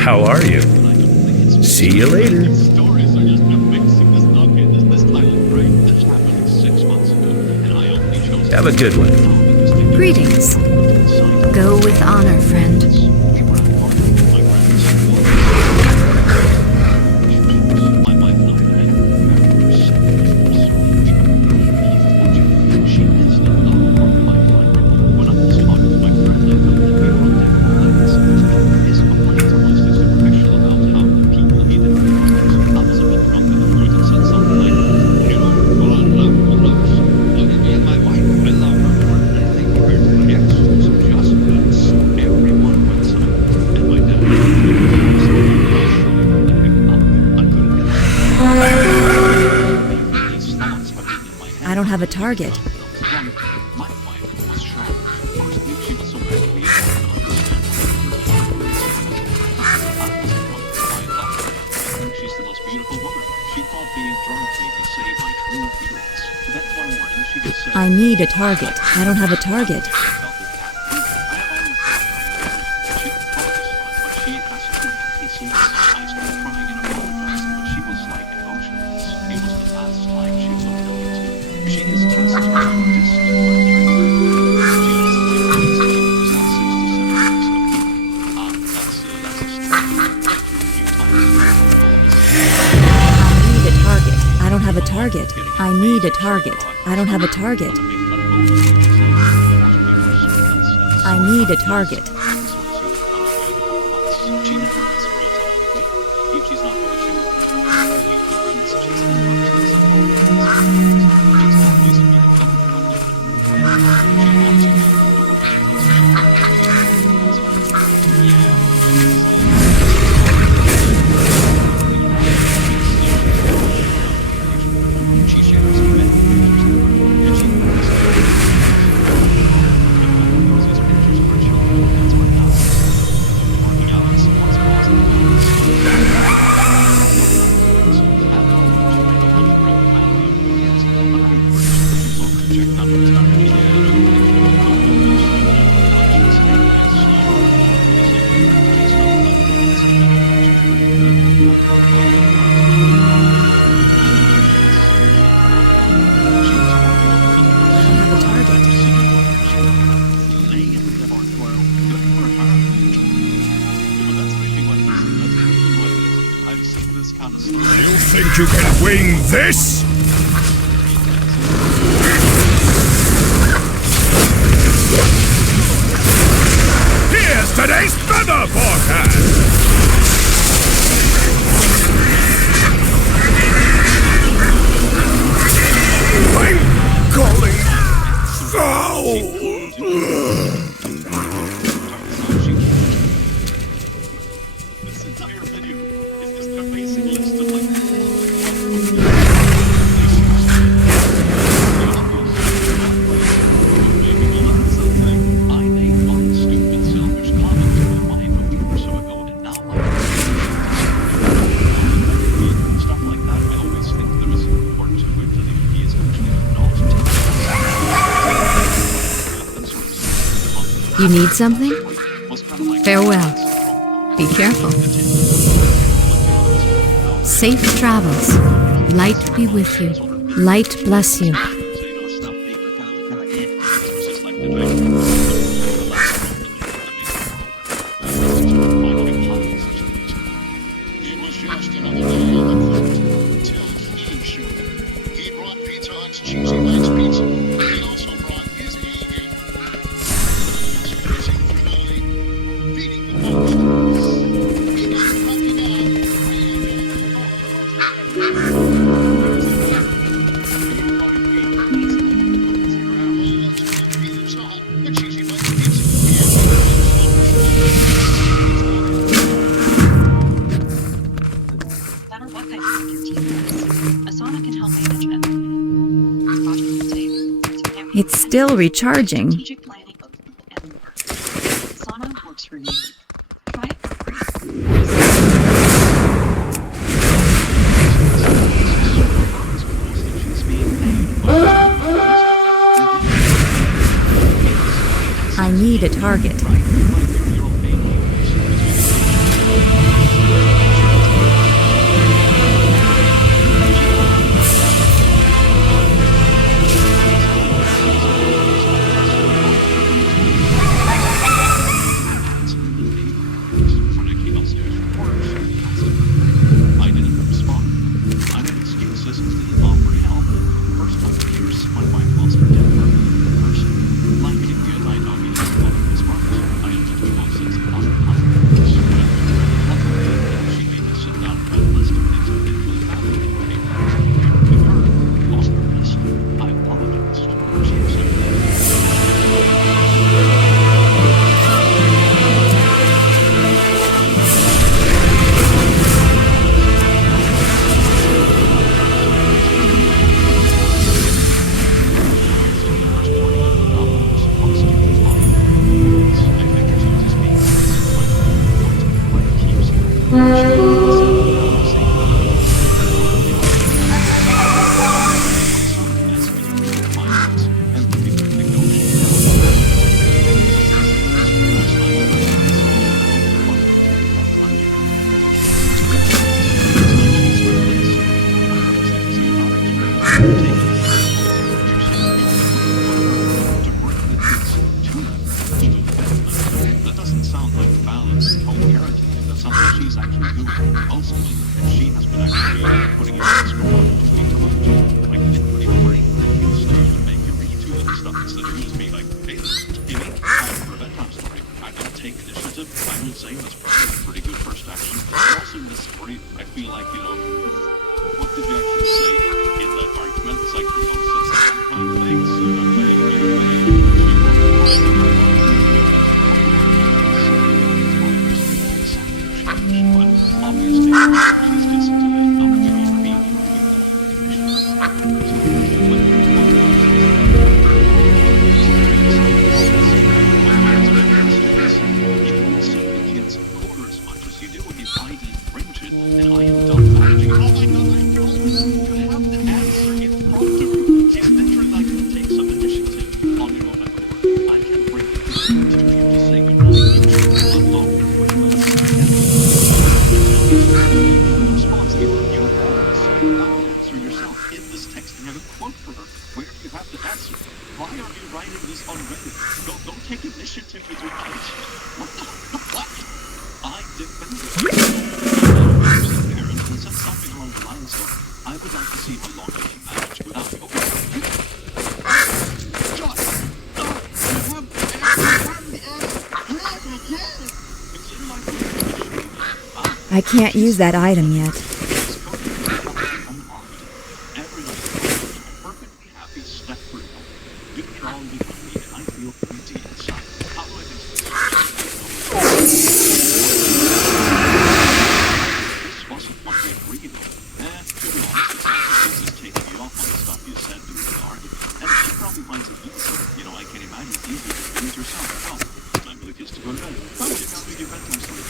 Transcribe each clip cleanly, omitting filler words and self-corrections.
How are you? See you later. Have a good one. Greetings. Go with honor, friend. I don't have a target. I need a target. I don't have a target. I don't have a target. I need a target. I don't have a target. I need a target. You think you can wing this? Here's today's weather forecast! I'm calling foul! This entire video is just an amazing list of I made one stupid selfish comment to my mind a week or so ago, and now my stuff like that. I always think there is more to it than he is actually not. You need something? Farewell. Be careful. Safe travels. Light be with you. Light bless you. It's still recharging. I need a target. co-parenting. That's something she's actually doing mostly, and she has been actually putting you in script on just being coached. Like literally bring the kids to you and make you read to them and stuff instead of just being like, hey, Jimmy, time for a bedtime story. I'm gonna take initiative. I will say that's probably a pretty good first action. Also in this story, I feel like, you know, what did you actually say in that argument? It's like, you know, said some kind of things, you know, but obviously she's just not really being kids quarter as much as you do when you find it rigid, and I am dumbfounded. Oh my god, I know you have the answer in front of you. She's literally like, take some initiative on your own accord. I can bring it to you to say goodnight. You should unlock your quickness. Response, you always answer yourself in this text. You have a quote for her. Where do you have the answer? Why are you writing this on Reddit? Go take initiative with your kids. What? I defend it. Parents and said something along the lines of, I would like to see how long I can manage without you. John, I can't use that item yet. Perfectly happy step for you. You can all be with me, and I feel pretty inside. How do I do this? This wasn't what we agreed on. To be honest, it's actually just taking you off on the stuff you said during the argument. And she probably finds it easy. You know, I can imagine it's easier to do it yourself. Oh, time for the kids to go to bed. Oh, you got me your bedtime story.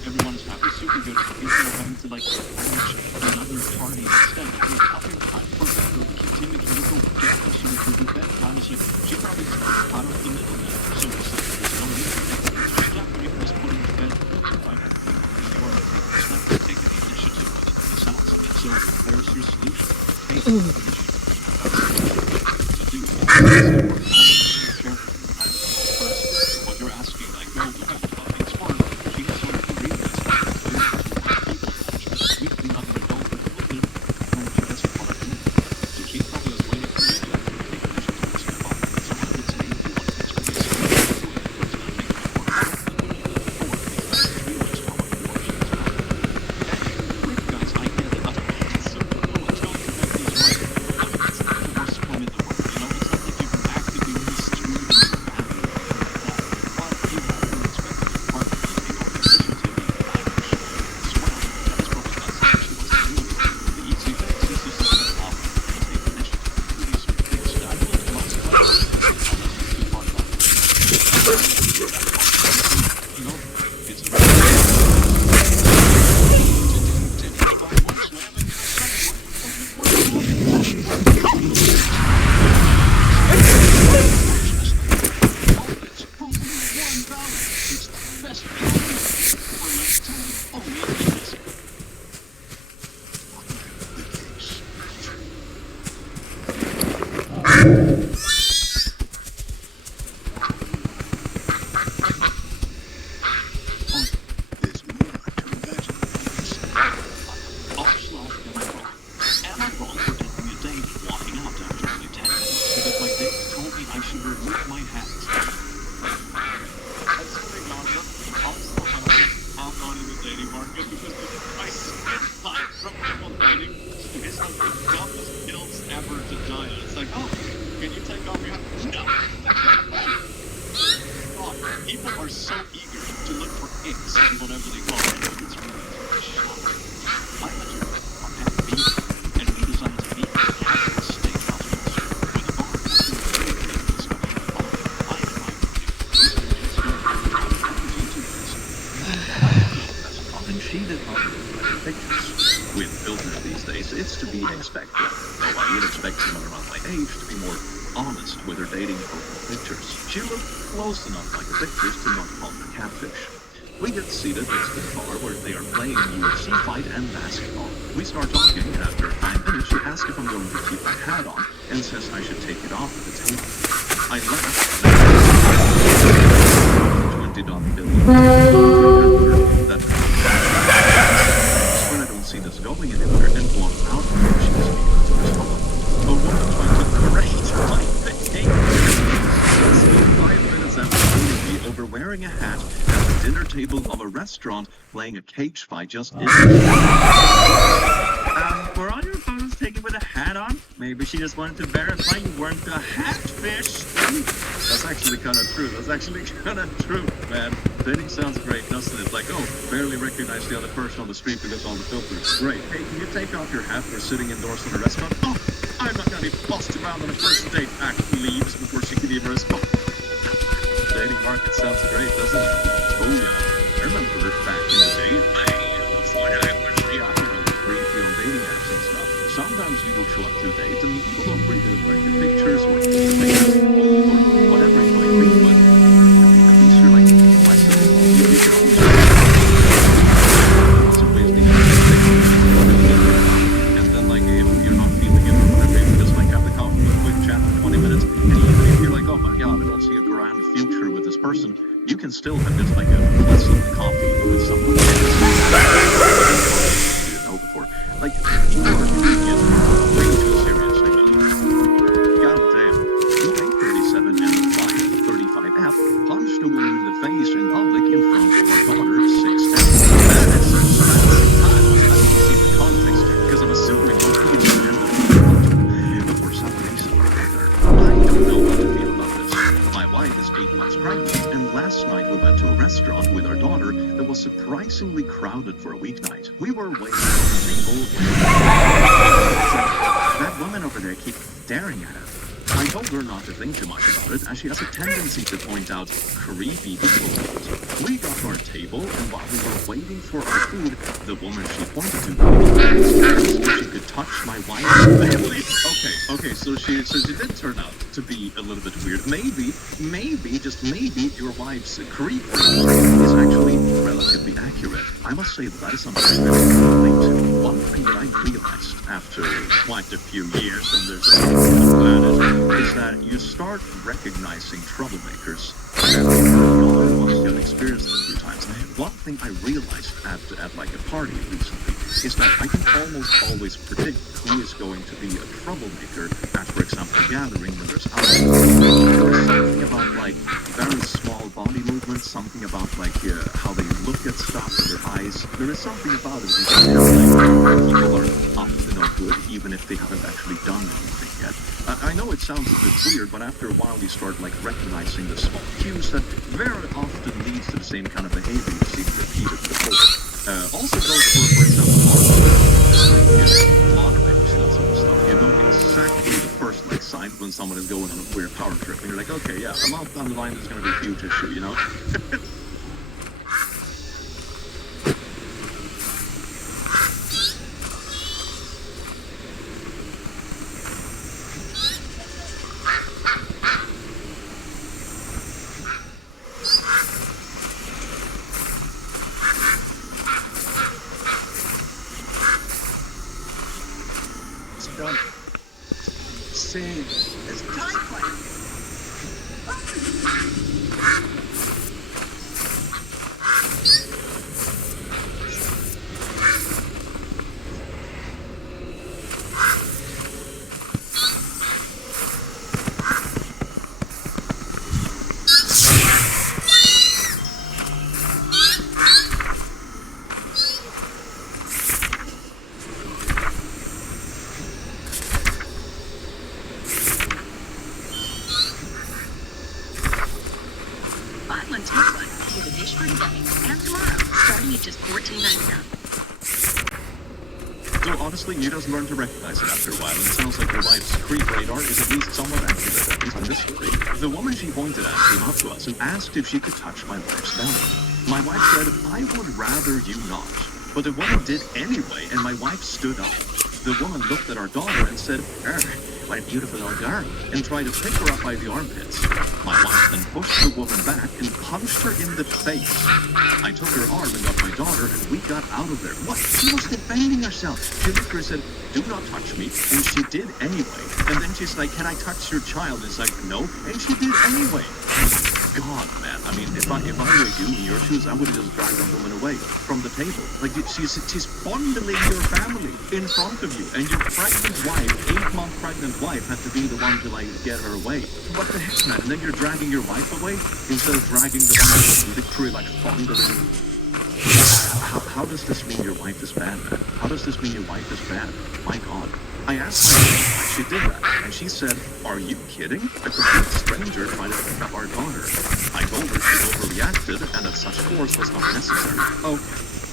Everyone's happy, super good. Instead of having to like manage another party instead. You're having time for her to continue to go get the sort of the bedtime. It's like she probably just out of the middle now. So it's like there's no need to take the extra step when you can just put him to bed. I think you want to take the step and take the initiative with it. The sounds of it. So there's your solution. Take the initiative. So do it. What you're asking, like, no, look at it's fun. She has sort of agreed with this. Weekly, not an adult, but she doesn't want to do it. So she probably was waiting for you to take initiative and step up. So I would say, if you want to experience it, it's going to take more work than you did before. Because you realize how much more she has done. Quick, guys, I get it. It's so cool. It's going to make these right. I mean, it's not the worst one in the world. You know, it's not like you can actively mistreat your family or anything like that. But you have to respect your partner. You know, initiative and manage as well. That's probably not something she wants to do. The easy fix is just to set up and take initiative. Do these sort of things. I will do lots of that. Unless it's too hard luck. You know, it's a people are so eager to look for icks in whatever they call it. It's really shocking. I let you and he designed to be a casual steakhouse restaurant with a bar next to a very big discussion. I admire you. And she did not like pictures. With filters these days, it's to be expected. Though I would expect someone around my age to be more honest with her dating profile pictures. She looked close enough like the pictures to not call her catfish. We get seated next to the bar where they are playing UFC fight and basketball. We start talking, and after 5 minutes she asks if I'm going to keep my hat on and says I should take it off at the table. I laugh. 20 did not build that. When I don't see this going anywhere and walk out of where she was speaking to this woman. A woman trying to correct my behavior. 5 minutes after seeing me over wearing a hat at the dinner table of a restaurant playing a cage fight just in. Were all your photos taken with a hat on? Maybe she just wanted to verify you weren't a hatfish. That's actually kind of true. Man. Dating sounds great, doesn't it? Like, oh, barely recognize the other person on the street because all the filters. Great. Hey, can you take off your hat? We're sitting indoors in a restaurant. Oh, I'm not gonna be bossed around on a first date. Act leaves before she can even respond. Dating market sounds great, doesn't it? Oh yeah. I remember back in the day. Before I was briefly on dating apps and stuff. Sometimes you go show up to a date and people don't read it like your pictures or whatever it might be, but at least you're like, you can always so basically and then like if you're not feeling it or whatever, you just like have the coffee with a quick chat for 20 minutes, and even if you're like, oh my god, I don't see a grand future with this person, you can still have just like a pleasant coffee with someone you didn't know before. Like, you are way too seriously, man. God damn. You made 37 and 35F punched a woman in the face in public in front of our daughter, 6F. That is I don't see the context, because I'm assuming most people but for some reason or other, I don't know how to feel about this. My wife is 8 months pregnant, and last night we went to a restaurant with our daughter that was surprisingly crowded for a weeknight. We were waiting for the table. That woman over there keeps staring at her. I told her not to think too much about it, as she has a tendency to point out creepy people. We got to our table, and while we were waiting for our food, the woman she pointed to asked if she could touch my wife's family. Okay, so she did turn out to be a little bit weird. Maybe, just maybe, your wife's creep is actually relatively accurate. I must say that is something I really relate to. One thing that I realized after quite a few years on this planet is that you start recognizing troublemakers once you've experienced it a few times. One thing I realized at like a party recently is that I can almost always predict who is going to be a troublemaker at, for example, a gathering when there's alcohol. There's something about like very small body movements, something about like how they look at stuff with their eyes. There is something about it that like people are up to no good, even if they haven't actually done anything yet. I know it sounds a bit weird, but after a while you start like recognizing the small cues that very often leads to the same kind of behavior you've seen repeated before. Also goes for example, moderators and that sort of stuff. You know exactly the first like sign when someone is going on a weird power trip, and you're like, okay, yeah, a month down the line there's going to be a huge issue, you know? Same as time plan. With a dish for today and tomorrow, starting at just $14.99. So honestly, you just learn to recognize it after a while, and it sounds like your wife's creep radar is at least somewhat accurate, at least in this story. The woman she pointed at came up to us and asked if she could touch my wife's belly. My wife said, I would rather you not. But the woman did anyway, and my wife stood up. The woman looked at our daughter and said, what a beautiful little girl, and tried to pick her up by the armpits. My wife then pushed the woman back and punched her in the face. I took her arm and got my daughter, and we got out of there. What? She was defending herself. She looked at her and said, do not touch me, and she did anyway. And then she's like, can I touch your child? And it's like, no, and she did anyway. God, man. I mean, if I were you in your shoes, I would have just dragged that woman away from the table. Like, she's fondling your family in front of you, and your pregnant wife, 8-month pregnant wife, had to be the one to, like, get her away. What the heck, man? And then you're dragging your wife away instead of dragging the one who's literally, like, fondling. How does this mean your wife is bad, man? How does this mean your wife is bad? My God. I asked my mom why she did that, and she said, "Are you kidding? A complete stranger tried to pick up our daughter." I told her she overreacted and that such force was not necessary. Okay,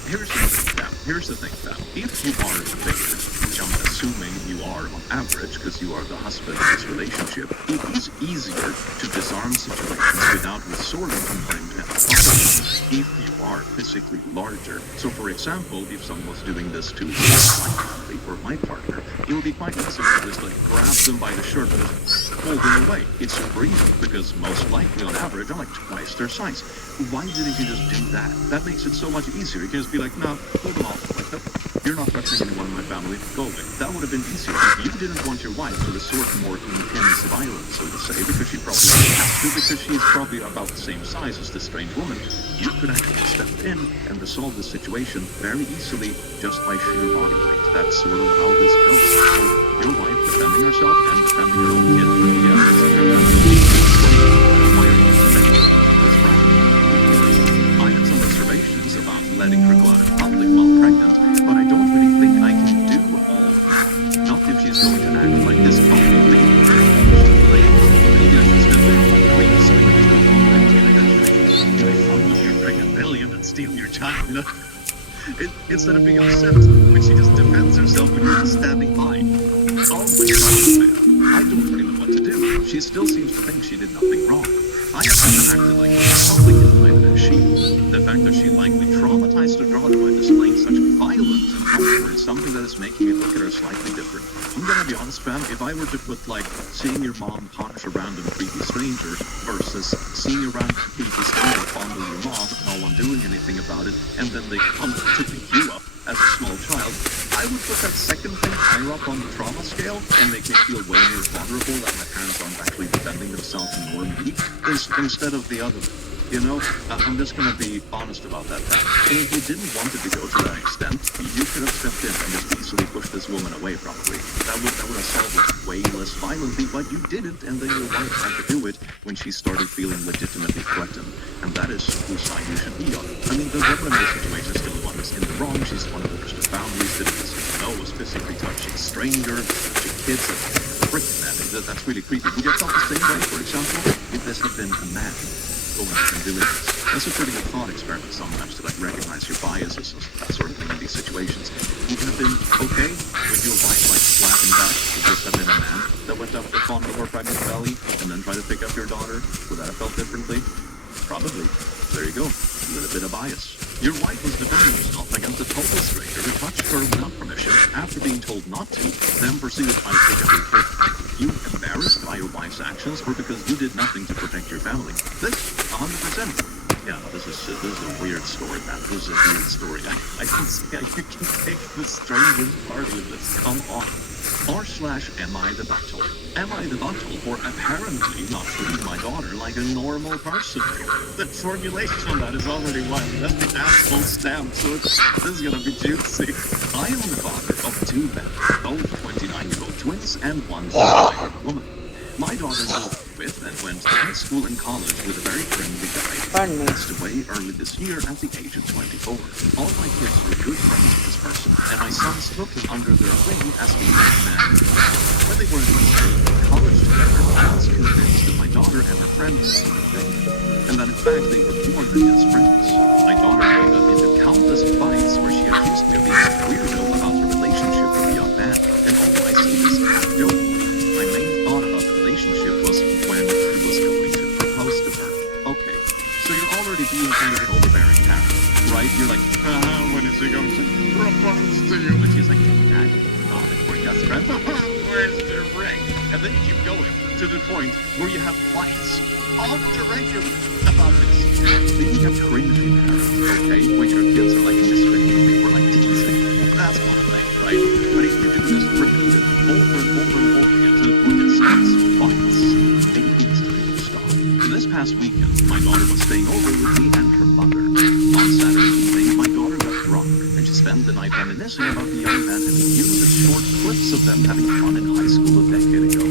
here's the thing, fam. If you are a victim, which I'm assuming you are on average because you are the husband in this relationship, it is easier to disarm situations without resorting to violence if you are physically larger. So for example, if someone was doing this to my family or my partner, it would be quite easy to just like grab them by the shirt and just pull them away. It's super easy because most likely on average I'm like twice their size. Why didn't you just do that? That makes it so much easier. You can just be like, no, pull them off. Like, no, you're not touching anyone in my family. Go away. That would have been easier. You didn't want your wife to resort to more intense violence, so to say, because she probably has to, because she's probably about the same size as this strange woman. You could actually step in and resolve the situation very easily just by sheer body weight. That's sort of how this goes. So your wife defending herself and defending her own kid. Yeah, that's a good why are you defending this family? I have some reservations about letting her go out in public while pregnant, but I don't really think I can do all of that. Not if she's going to act like this company lady. Maybe I should step in and wait a second. You're pregnant million and steal your child. Instead of being upset when she just defends herself when you're just standing by. Oh my God, I don't really know what to do. She still seems to think she did nothing wrong. I haven't acted like a Republican either than she. The fact that she likely traumatized her daughter by displaying such violence and comfort is something that is making me look at her slightly different. I'm gonna be honest, fam, if I were to put like seeing your mom punch a random creepy stranger versus seeing a random creepy stranger fondle your mom, no one doing anything about it, and then they come to pick you up as a small child, I would put that second thing higher up on the trauma scale and make me feel way more vulnerable that my parents aren't actually defending themselves more me instead of the other. You know, I'm just going to be honest about that. And if you didn't want it to go to that extent, you could have stepped in and just easily pushed this woman away, probably. That would have solved it way less violently, but you didn't, and then your wife had to do it when she started feeling legitimately threatened. And that is whose side you should be on. I mean, the woman in this situation is still the one that's in the wrong. She's the one who overstepped boundaries, didn't was physically touching strangers, touching kids, and freaking that. That's really creepy. Would you have felt the same way, for example, if this had been a man? And doing this. That's a pretty good thought experiment sometimes to like recognize your biases and that sort of thing in these situations. Would you have been okay with your wife like slapping back if this had been a man that went up to fondle her pregnant belly and then try to pick up your daughter? Would that have felt differently? Probably. There you go. A little bit of bias. Your wife was defending herself against a total stranger who touched her without permission after being told not to, then proceeded to try to pick up your kid. You embarrassed by your wife's actions or because you did nothing to protect your family? This, 100%. Yeah, this is a weird story, man. This is a weird story. I can see how you can take the stranger's party of this. Come on. /am I the butthole? Am I the butthole for apparently not treating my daughter like a normal person? The formulation on that is already wild. That's the asshole stamp, so this is gonna be juicy. I am the father of 2 men, both 29-year-old twins and one 7-year-old woman. My daughter moved with and went to high school and college with a very friendly guy who passed away early this year at the age of 24. All my kids were good friends with this person, and my sons took him under their wing as a young man. When they were in college together, I was convinced that my daughter and her friends were thing, and that in fact they were more than just friends. My daughter got into countless fights where she accused me of being a weirdo about her relationship with a young man, and although I see this half-joking, my main thought about the relationship was when he was going to propose to her. Okay, so you're already being kind of an overbearing parent, right? You're like, when is he going to propose to you? And she's like, Dad, we're just friends. Where's the ring? And then you keep going to the point where you have fights on the regular about this. Then you have cringy parents, okay? When your kids are like misbehaving or like teasing. That's one thing, right? But if you do this repeated over and over and over again to the point it starts fights, maybe it's time to stop. This past weekend, my reminiscing about the young men and uses short clips of them having fun in high school a decade ago.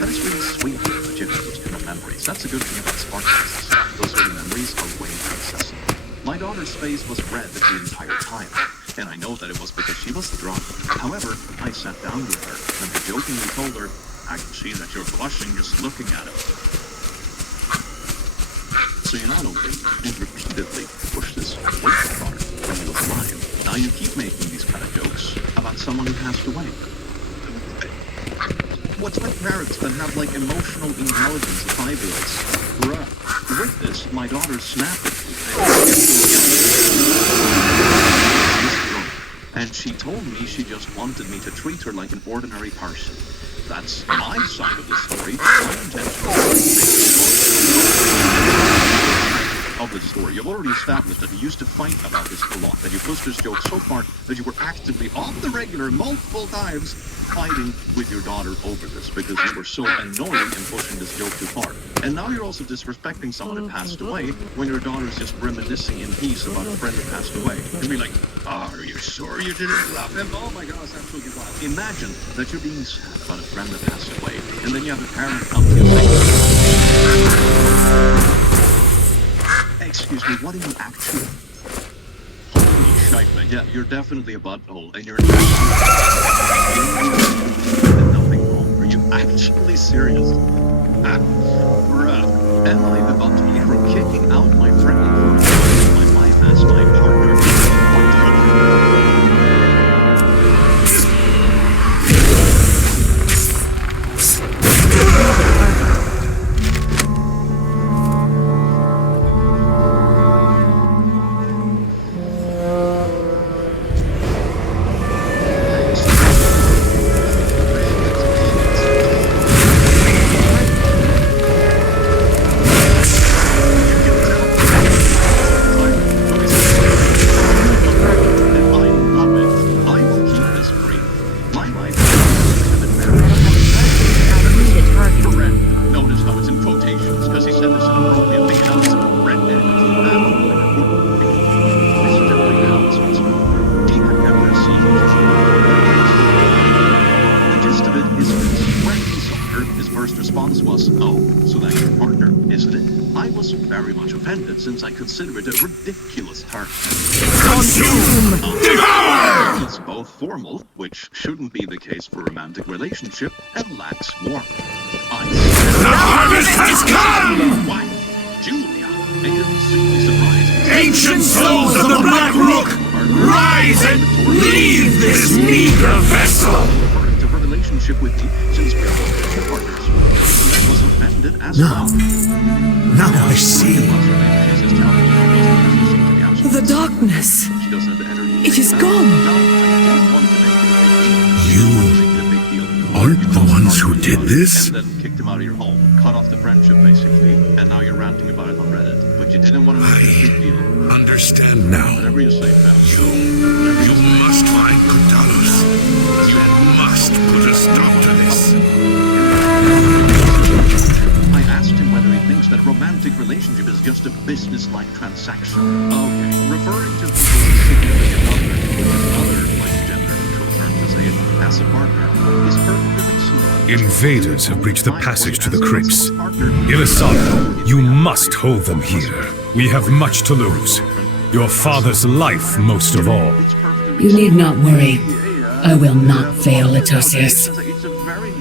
That is really sweet that you have those kind of memories. That's a good thing about Spartacus. Those early memories are way too accessible. My daughter's face was red the entire time, and I know that it was because she was drunk. However, I sat down with her and I jokingly told her, I can see that you're blushing just looking at it. So you not only and repeatedly push this weight card when he was alive, now you keep making these kind of jokes about someone who passed away. What's with parents that have like emotional intelligence of 5-year-olds? Bruh. With this, my daughter snapped at me. And she told me she just wanted me to treat her like an ordinary person. That's my side of the story. My of the story. You've already established that you used to fight about this a lot, that you pushed this joke so far that you were actively on the regular multiple times fighting with your daughter over this because you were so annoying and pushing this joke too far. And now you're also disrespecting someone who passed away when your daughter is just reminiscing in peace about a friend who passed away. You'd be like, oh, are you sure you didn't love him? Oh my gosh, absolutely wild. Imagine that you're being sad about a friend that passed away, and then you have a parent come to you and say, excuse me, what are you actually? Holy shite, man. Yeah, you're definitely a butthole, and you're nothing wrong. Are you actually serious? Bruh. Am I about to be for kicking out my friend for my wife as my partner? Since I consider it a ridiculous term. Consume! Devour! It's both formal, which shouldn't be the case for a romantic relationship, and lacks warmth. The harvest has come! Wife, Julia, and super surprised. Ancient souls of the Black Rook, rise and leave this meager vessel! Referring to her relationship with me since we are both partners. I was offended as well. Now I see. The darkness. It is gone. You aren't the ones who did this? And then kicked him out of your home, cut off the friendship basically, and now you're ranting about it on Reddit. But you didn't want to make it a big deal. Understand now. Whatever you say, pal. You must find Kudalos. You must put a stop to this. I asked him whether he thinks that a romantic relationship is just a business-like transaction. Okay, referring to significant other, which is other, like gender-neutral term to say it, as a partner, is perfectly reasonable. Invaders have breached the passage to the crypts. Ilisana, you must hold them here. We have much to lose. Your father's life most of all. You need not worry. I will not fail, Etosius.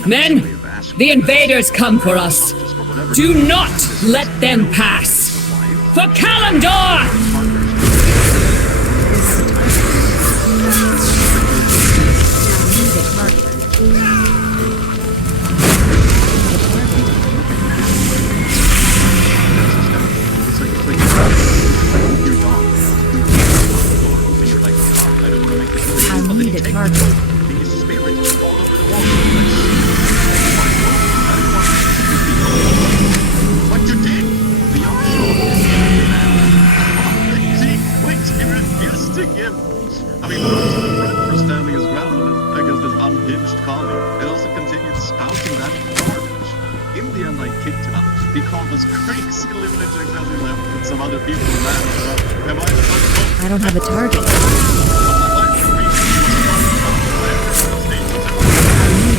Men, the invaders come for us. Do not let them pass. For Kalimdor! I need a target. He called us crazy lunatics as he left, and some other people laughed. Am I I don't have a target.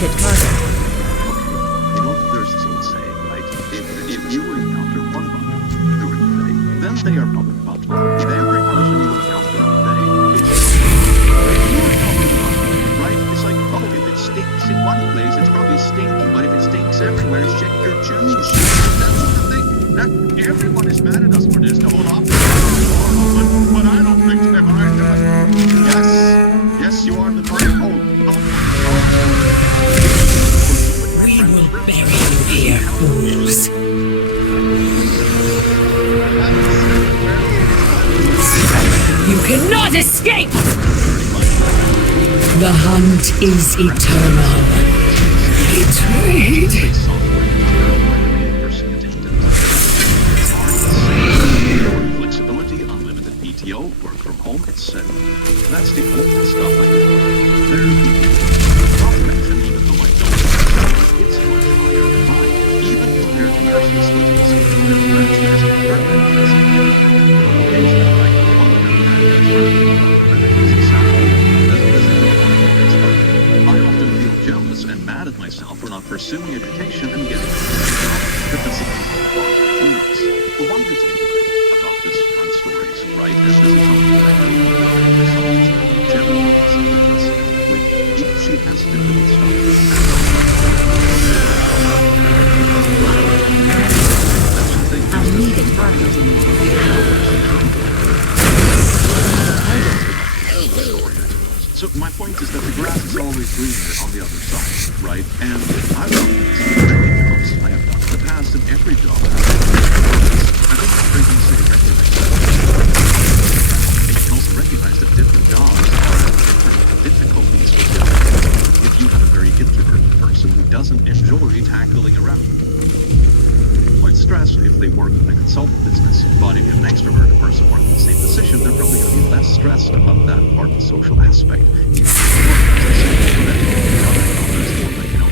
Immediate target. You know, there's this old saying, right? If you encounter one button during the day, then they are public button. If every person you encounter on the day is you are public button, right? It's like, oh, if it stinks in one place, it's probably stinky, but if it stinks everywhere, check your juice. That's the thing. That everyone is mad at us for this. The whole office. But I don't think that I do it. Yes, you are the target. We will bury you here, fools. You cannot escape! The hunt is eternal. Betrayed. Flexibility, unlimited PTO, work from home, etc. That's the only stuff I know. There are people not mentioned, even though I don't. It's much higher than mine. Even compared to nurses, which is a occasionally, like, I often feel jealous and mad at myself for not pursuing education and getting because of the one good thing about this kind of stories, right? And this is something that I believe generally with if she has to do with stuff. I need a target. So my point is that the grass is always greener on the other side, right? And I've done this I have done in the past, and every job I think it's very easy to recognize that. And you can also recognize that different jobs are different difficulties with different. If you have a very introverted person who doesn't enjoy tackling around, quite stressed if they work in a consultant business, but if you have an extroverted person working in the same position, they're probably going to be less stressed about that part of the social aspect.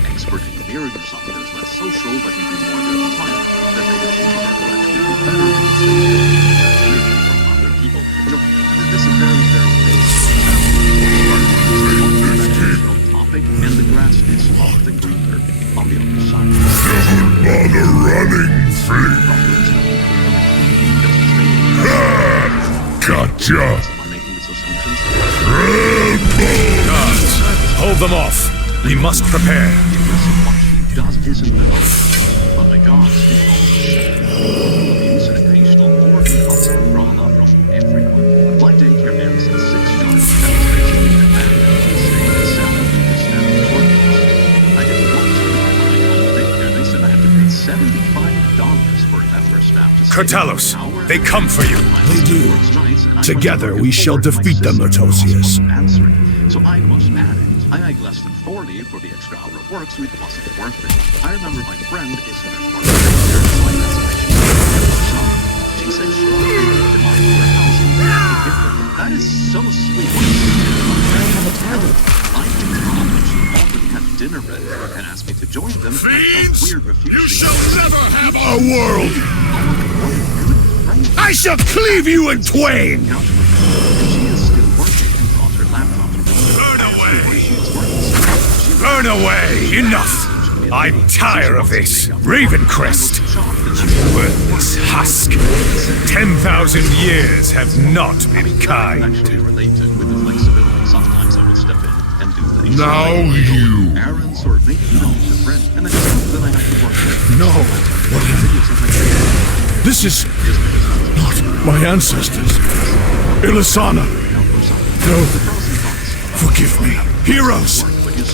Expert engineering or something that's less social, but you do more of your own time, then maybe the introvert will actually do better because they feel from other people. You know, this is very, very basic topic, and the grass is often greener on the other side. Don't bother running, Flea. Gotcha. Guards, hold them off. We must prepare. What she does isn't enough. But my gods, it's an occasional more than constant drama from everyone. My daycare ends at 6 times. I get one when I call daycare. They said I have to pay $75 for that first staff to stay Kurtalos, an hour. they come for you. They do. Together we shall defeat them, Latosius. So I was panicked. I make less than 40 for the extra hour of work, so it wasn't worth it. I remember my friend isn't a part of the so I messaged her. She said she wanted to buy her house and give her. That is so sweet. I have a talent. I think she already had dinner ready and asked me to join them, and I felt weird refusing. You shall never have our world! I shall cleave you in twain! She is still working and brought her laptop. Burn away! Burn away! Enough! I'm tired of this. Ravencrest! Worthless husk. 10,000 years have not been kind. Actually related with the flexibility. Sometimes I will step in and do things. Now you. Errands or maybe even a friend. And then I have to work with. No. What happened? This is not my ancestors. Ilisana. No. Forgive me. Heroes!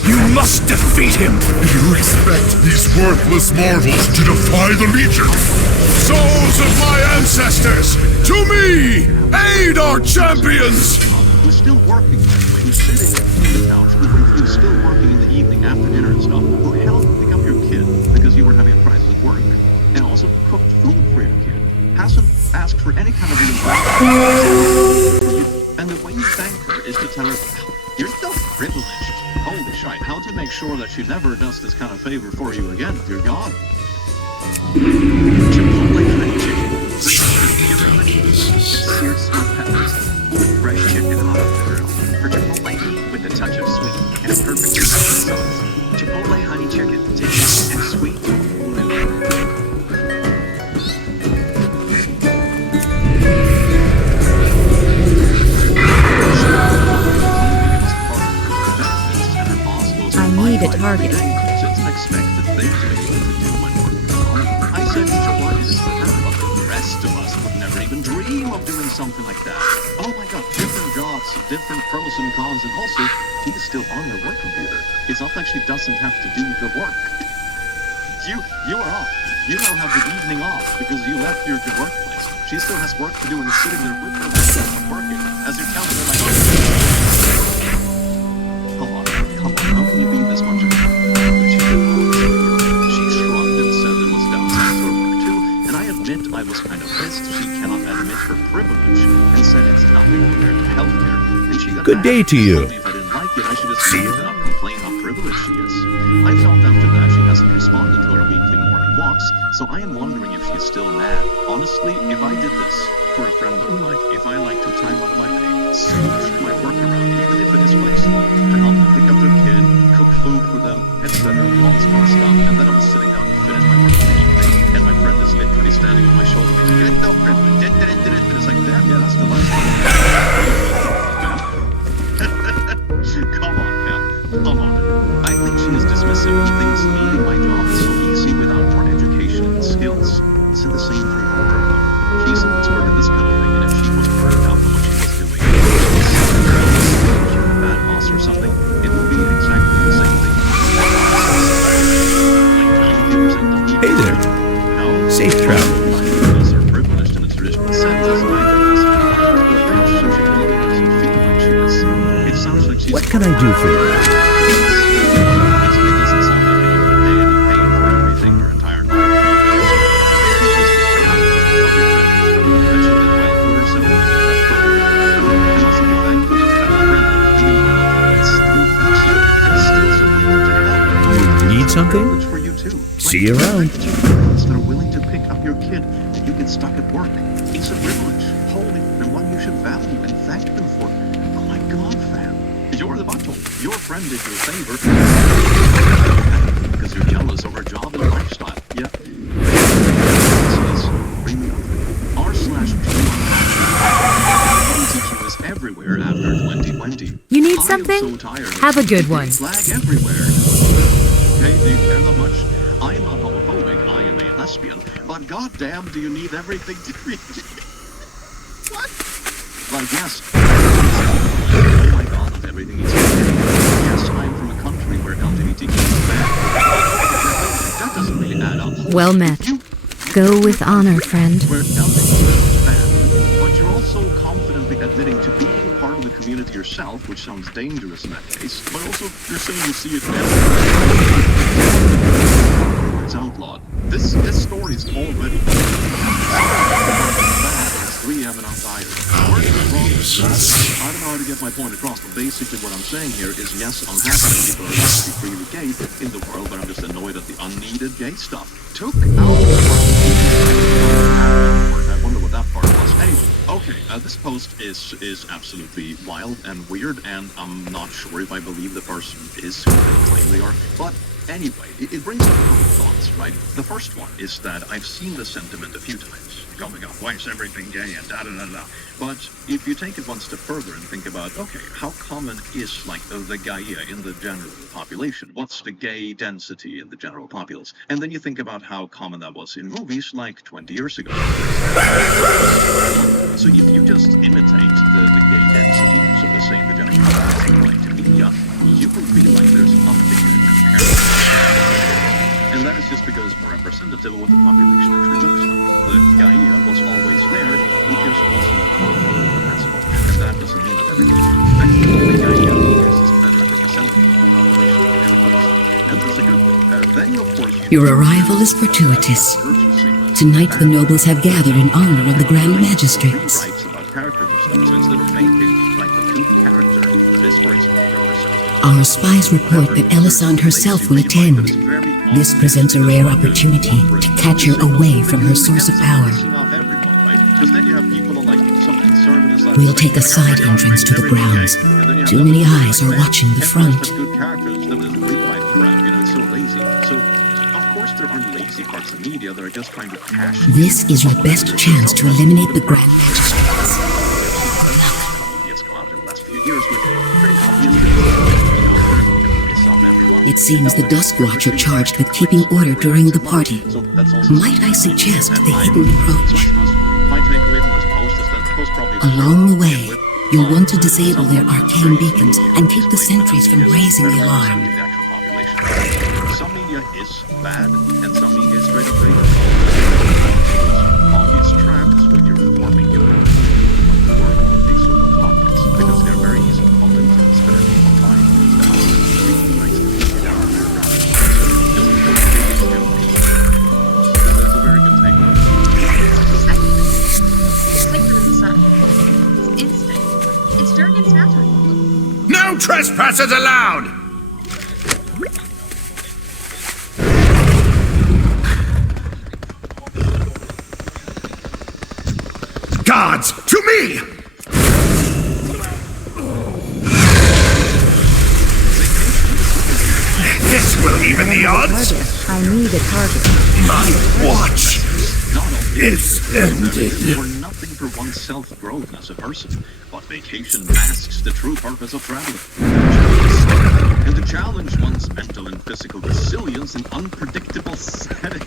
You must defeat him! You expect these worthless mortals to defy the Legion? Souls of my ancestors! To me! Aid our champions! Who's still working when you're sitting on the couch, who's still working in the evening after dinner and stuff, who helped pick up your kid because you were having a crisis at work, and also cooked food for your kid, hasn't asked for any kind of and the way you thank her is to tell her, you're so privileged. Holy shite, how to make sure that she never does this kind of favor for you again, dear God. Chipotle fried chicken. Seared smoked peppers. Fresh chicken hot off the grill. For Chipotle with a touch of sweet and a perfect sauce. Chipotle honey chicken, tasty and sweet. I need a target. It's an expected thing to be able to do when working from home. I said sure it is for her, but the rest of us would never even dream of doing something like that. Oh my god, different jobs, different pros and cons, and also, she is still on her work computer. It's not like she doesn't have to do the work. You are off. You now have the evening off because you left your workplace. She still has work to do and is sitting there with her laptop working as you're telling her like, come on, how can you be this much of a but she didn't always. She shrugged and said there was downsides to her work too, and I admit I was kind of pissed she cannot admit her privilege and said it's nothing compared to healthcare. And she got Good day to you. If I didn't like it, I should just leave it and not complain how privileged she is. I felt after that she hasn't responded to her weekly morning walks, so I am wondering if she's still mad. Honestly, if I did this for a friend of mine, if I like took time out of my day, switched my work around, even if it is flexible, to help them pick up their kid, cook food for them, etc., all this kind of stuff, and then I was sitting down to finish my work for the evening, and my friend is literally standing on my shoulder going, "You no privilege, it's like, damn, yeah, that's the last one. Come on, man. Come on. I think she is dismissive and thinks leaving my job is so easy without more education and skills. It's in the same for her. She's an expert in this kind of thing, and if she was burned out from what she was doing, if she were a bad boss or something, it would be exactly the same thing. Like 90% of people. Hey there. No. Safe travel. Those are privileged in a traditional sense, as neither is. So she probably doesn't feel like she is. It sounds like she's. What can I do for you? Something? For you too. See you around. Friends that are willing to pick up your kid and you get stuck at work. It's a privilege, holy, and one you should value and thank them for. Oh my God, fam. You're the butthole. Your friend did you a favor because you're jealous of her job and lifestyle. Yeah. Bring me up. r/p is everywhere after 2020. You need something? So tired. Have a good one. Flag everywhere. Hey, do you care that much? I am not homophobic, I am a lesbian, but goddamn, do you need everything to read? What? Like, yes. Oh my god, not everything is okay. Yes, I'm from a country where LGBTQ is bad. That doesn't really add up. Well met. Go with honor, friend. Where LGBTQ is bad, but you're also confidently admitting to being part of the community yourself, which sounds dangerous in that case, but also you're saying you see it now. It's outlawed. This story is already bad. It's 3 AM and I'm tired. Where is it wrong? I don't know how to get my point across, but basically what I'm saying here is yes, I'm happy that people are allowed to be freely gay in the world, but I'm just annoyed at the unneeded gay stuff. Took out I wonder what that part was. Anyway, okay, this post is absolutely wild and weird, and I'm not sure if I believe the person is who they claim they are, but anyway, it brings up a couple of thoughts, right? The first one is that I've seen this sentiment a few times. Going up, why is everything gay and da-da-da-da. But if you take it one step further and think about, okay, how common is like the Gaia in the general population? What's the gay density in the general populace? And then you think about how common that was in movies like 20 years ago. So if you just imitate the gay density, so to say, the general population like to media, you will feel like there's nothing in comparison. And that is just because it's more representative of what the population actually looks like. The Gaia was always there, it just wasn't possible. And that doesn't mean that everything is perfect. The Gaia is better representative of the population than it looks like. And that's a good thing. Then, of course, Your arrival is fortuitous. Tonight the nobles have gathered in honor of the Grand Magistrates. Our spies report that Elisande herself will attend. This presents a rare opportunity to catch her away from her source of power. We'll take a side entrance to the grounds. Too many eyes are watching the front. they're just trying to cash. This is your best chance to eliminate the Grand Magistrates. It's come out in the last few years with pretty obvious reasons. Piss off everyone. It seems the Dusk Watch are charged with keeping order during the party. So that's also Might I suggest the hidden approach? my takeaway from this post is that the post probably Along the way, you'll want to disable their arcane beacons and keep the sentries from raising the alarm. The actual population. Some media is bad, and some media is straight up fake. Obvious traps when you're forming your own work with these sort of topics, because they're very easy to fall into, especially for time. It's nice to figure out your graphics. That's a very good takeaway. It's quicker than the sun. It's instant. It's Durgan's natural. No trespassers allowed! Guards, to me! This will even the odds. I need a target. My watch is ended. For nothing for one's self-growth as a person, but vacation masks the true purpose of traveling. And to challenge one's mental and physical resilience in unpredictable settings.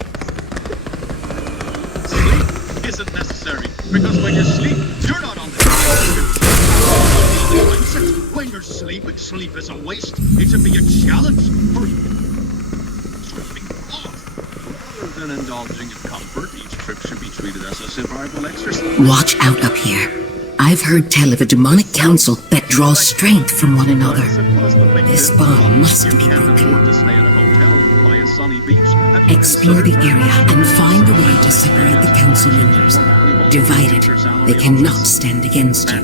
Sleep isn't necessary, because when you sleep, you're not on the mindset. When you're sleeping, sleep is a waste. It should be a challenge for stripping off. Rather than indulging in comfort, each trip should be treated as a survival exercise. Watch out up here. I've heard tell of a demonic council that draws strength from one another. This bond must be broken. Explore the area and find a way to separate the council members. Divided, they cannot stand against you.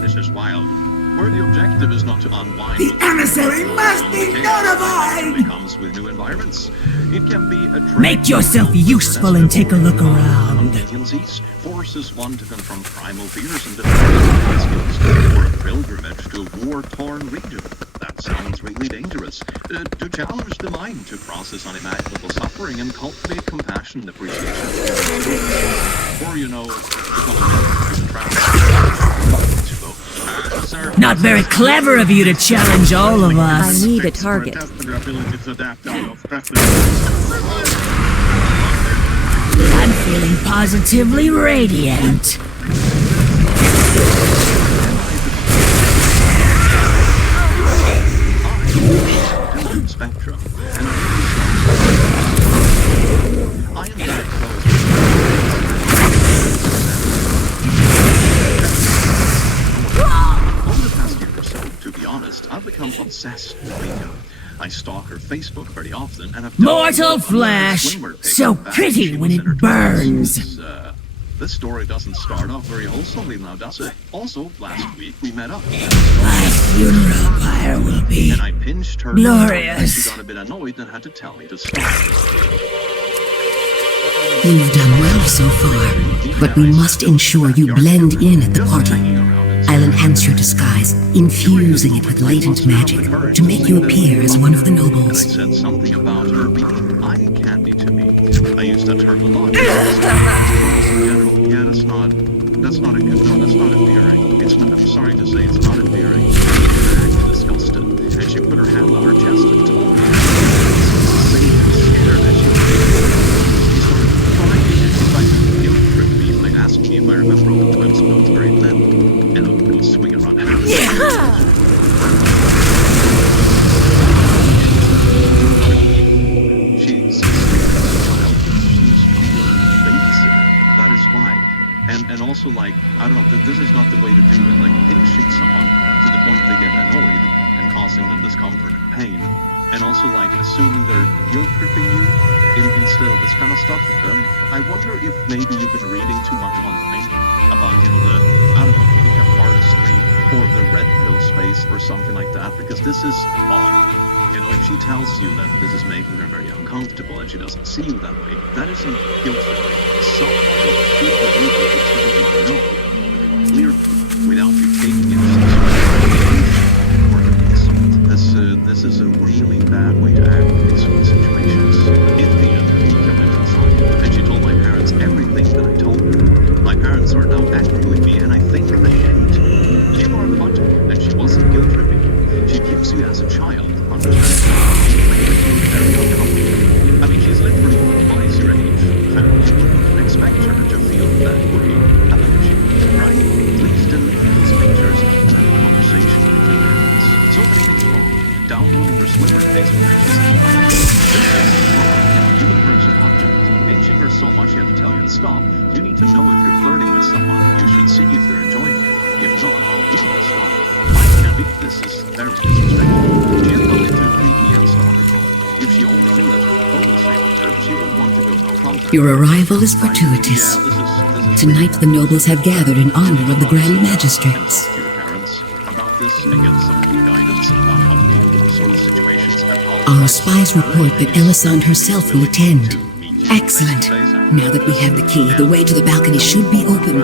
Where the objective is not to unwind. The emissary must be notified! It comes with new environments. It can be a Make yourself useful and take a look around. Agencies forces one to confront primal fears and develop skills, or a pilgrimage to a war-torn region. That sounds really dangerous. To challenge the mind to process unimaginable suffering and cultivate compassion and appreciation. Or, you know, become a Not very clever of you to challenge all of I us. need a target. I'm feeling positively radiant. spectrum. And I am very over the past year or so, to be honest, I've become obsessed with Rika. I stalk her Facebook very often, and I've Mortal flesh, so pretty when it burns. This story doesn't start off very wholesomely now, does it? Also, last week we met up. My funeral pyre will be And I pinched her. glorious. She got a bit annoyed and had to tell me to stop. You've done well so far, but we must ensure you blend in at the party. I'll enhance your disguise, infusing it with latent magic to make you appear as one of the I nobles. said something about her being eye candy to me. I used that term a lot. Yeah, that's not a good one. That's not endearing. It's not, I'm sorry to say, it's not endearing. I'm disgusted. And she put her hand on her chest and told me. Scared as she She started crying and she tried to guilt trip me by asking me if I remember all the times when I was very thin. And I would go swing around her. She's babysitter. That is why. And also, like, I don't know, this is not the way to do it. Like, pinching someone to the point they get annoyed and causing them discomfort and pain. And also, like, assuming they're guilt-tripping you instead of this kind of stuff. I wonder if maybe you've been reading too much online about, you know, the, I don't know, pickup artistry or the red pill space or something like that, because this is odd. You know, if she tells you that this is making her very uncomfortable and she doesn't see you that way, that isn't guilt-tripping. Someone should believe you to tell you no, clearly, without you taking it as a this is a really bad way to act in these sort of situations. In the end, Mika went inside, and she told my parents downloading her swimmer takes from even her object. Pinching her so much you have to tell her to stop. You need to know if you're flirting with someone. You should see if they're enjoying it. If not, you should stop. Finally, this is very disrespectful. She has nothing to creepy and stalker. If she only knew that her phone was safe with her, she would want to go no contact. Your arrival is fortuitous. Tonight the nobles have gathered in honor of the Grand Magistrates. Talk to your parents about this and get some guidance about how to deal with the sort of situations that Our spies report that Elisande herself will attend. Excellent. Now that we have the key, the way to the balcony should be open.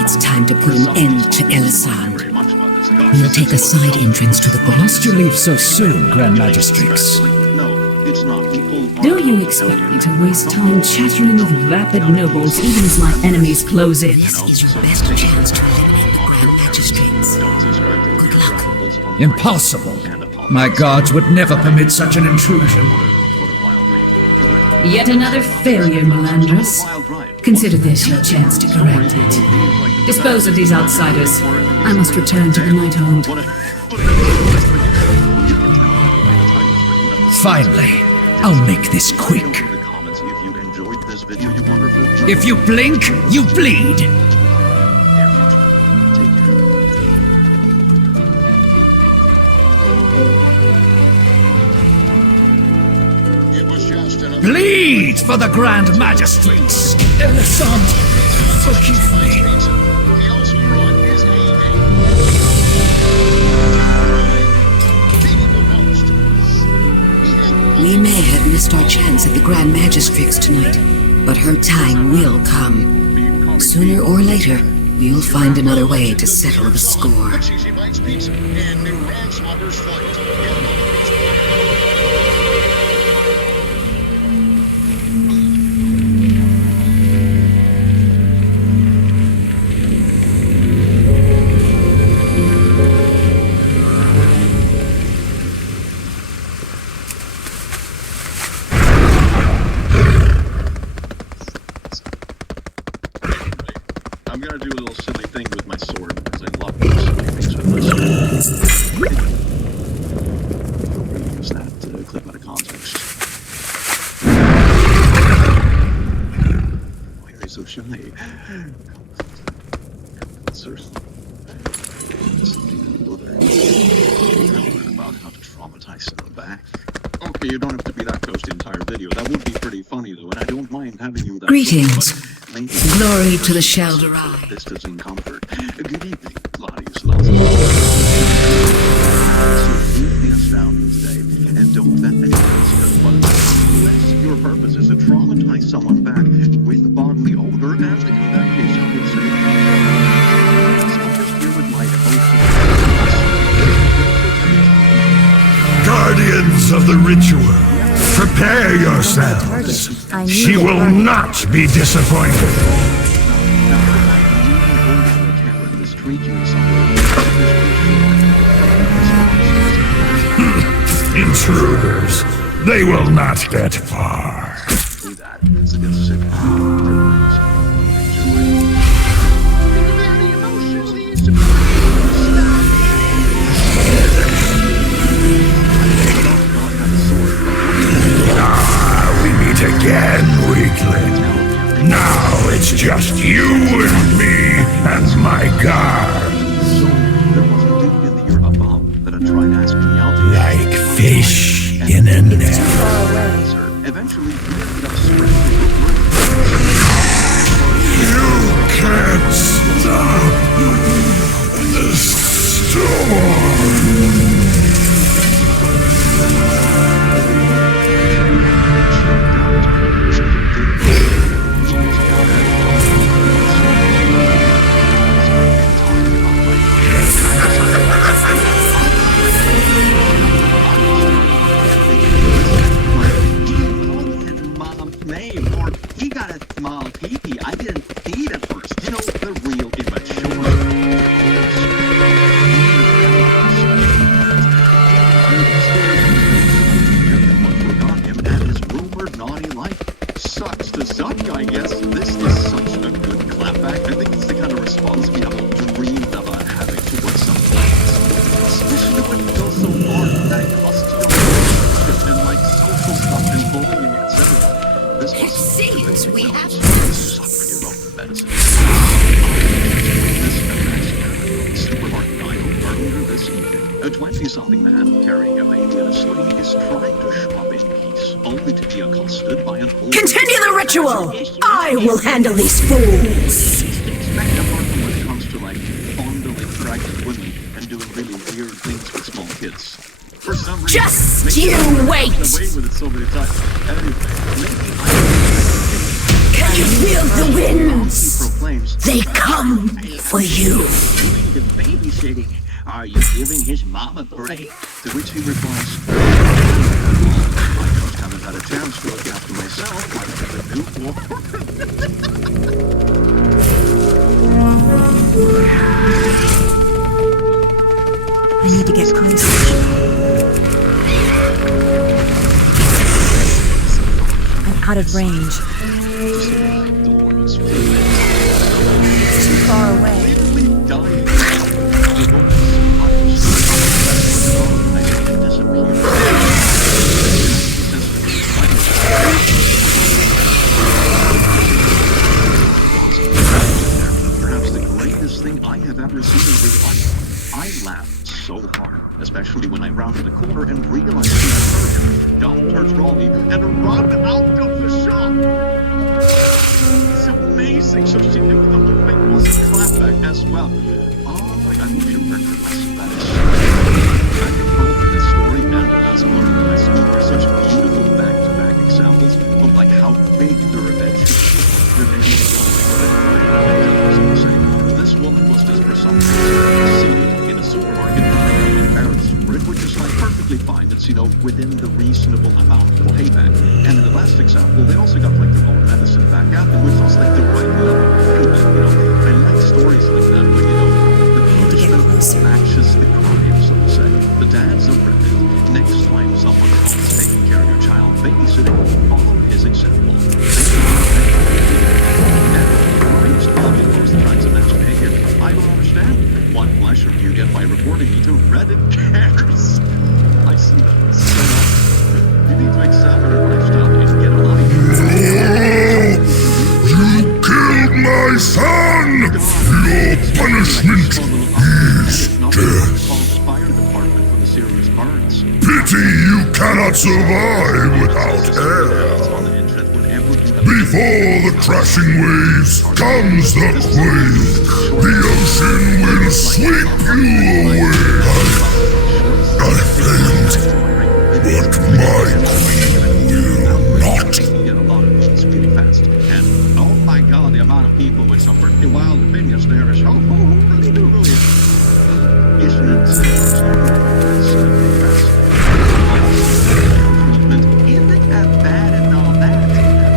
It's time to put an end to Elisande. We'll take a side entrance to the grounds. Must you leave so soon, Grand Magistrix? No, it's not. Do you expect me to waste time chattering with vapid nobles even as my enemies close in? This is your best chance to eliminate the Grand Magistrates. Good luck. Impossible. My guards would never permit such an intrusion. Yet another failure, Melandris. Consider this your chance to correct it. Dispose of these outsiders. I must return to the Nighthold. Finally, I'll make this quick. If you blink, you bleed. Bleed for the Grand Magistrates! Elisande, forgive me. We may have missed our chance at the Grand Magistrix tonight, but her time will come. Sooner or later, we'll find another way to settle the score. I'm gonna do a little silly thing with my sword because I love doing silly things with my sword. Use that clip out of context. Why are you so shy? Seriously. Something about how to traumatize someone back. Okay, you don't have to be that close the entire video. That would be pretty funny though, and I don't mind having you that Greetings. close. Glory to the Shelderai. Distance and comfort. Good evening, Gladius Loves. Leave the astounding today, and don't let anyone discuss what unless your purpose is to traumatize someone back with bodily odor, and in that case, I would say, so just here with my Guardians of the ritual, prepare yourselves. She will not be disappointed. Intruders, they will not get far. Again, weakling. Now it's just you and me and my guard. Like fish in a net. You can't stop the storm. This evening, a 20-something man carrying a baby in a sling is trying to shop in peace, only to be accosted by an old... Continue the ritual! I will handle these fools! Apart from when it comes to, like, fondling pregnant women and doing really weird things with small kids. For some reason... Just you wait! Away with it so many times. Anyway, maybe Can you feel the winds? proclaims... They come for you. Doing the babysitting. Are you giving his mom a break? To which he replies, I just haven't had a chance to look after myself like the newborn. I need to get closer. I'm out of range. It's too far away. Perhaps the greatest thing I have ever seen in real life. I laughed so hard, especially when I rounded the corner and realized she had heard, dumped her trolley, and run out of the shop. It's amazing. So she knew the whole thing was a clapback as well. Oh my God, you learned from us. That is so I can hope this story and the last one in my school are such beautiful back-to-back examples of like how big the revenge This woman was just for some reason seated in a supermarket in Paris, which is like perfectly fine. It's, you know, within the reasonable amount of payback. And in the last example, they also got like their own medicine back after, which was like the right level of payback. You know, I like stories like that where, you know, the punishment matches the crime, so to say. The dads of Reddit, next time someone else taking care of your child babysitting, follow his example. I don't understand. What pleasure do you get by reporting me to Reddit cares? I see that so often. You need to examine your lifestyle and get a life. You killed my son! Your punishment is death. Pity you cannot survive without air. Before the crashing waves comes the quake. The ocean will sweep you away. I failed, but my queen will not. Get a lot of things really fast. And oh my God, the amount of people with some pretty wild opinions there is really isn't it? Isn't it as bad as all that?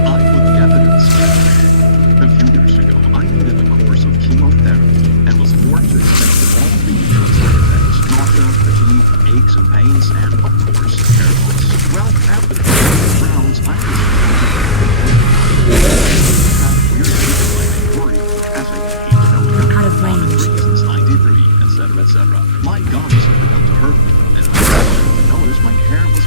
I put the evidence. A few years ago, I needed a course of chemotherapy and was forced to expect all the usual side effects: nausea, fatigue, aches and pains, and of course, hair loss. Well, after the first rounds, I I'm out of range. Etc. My gums had begun to hurt me, and I noticed my hair was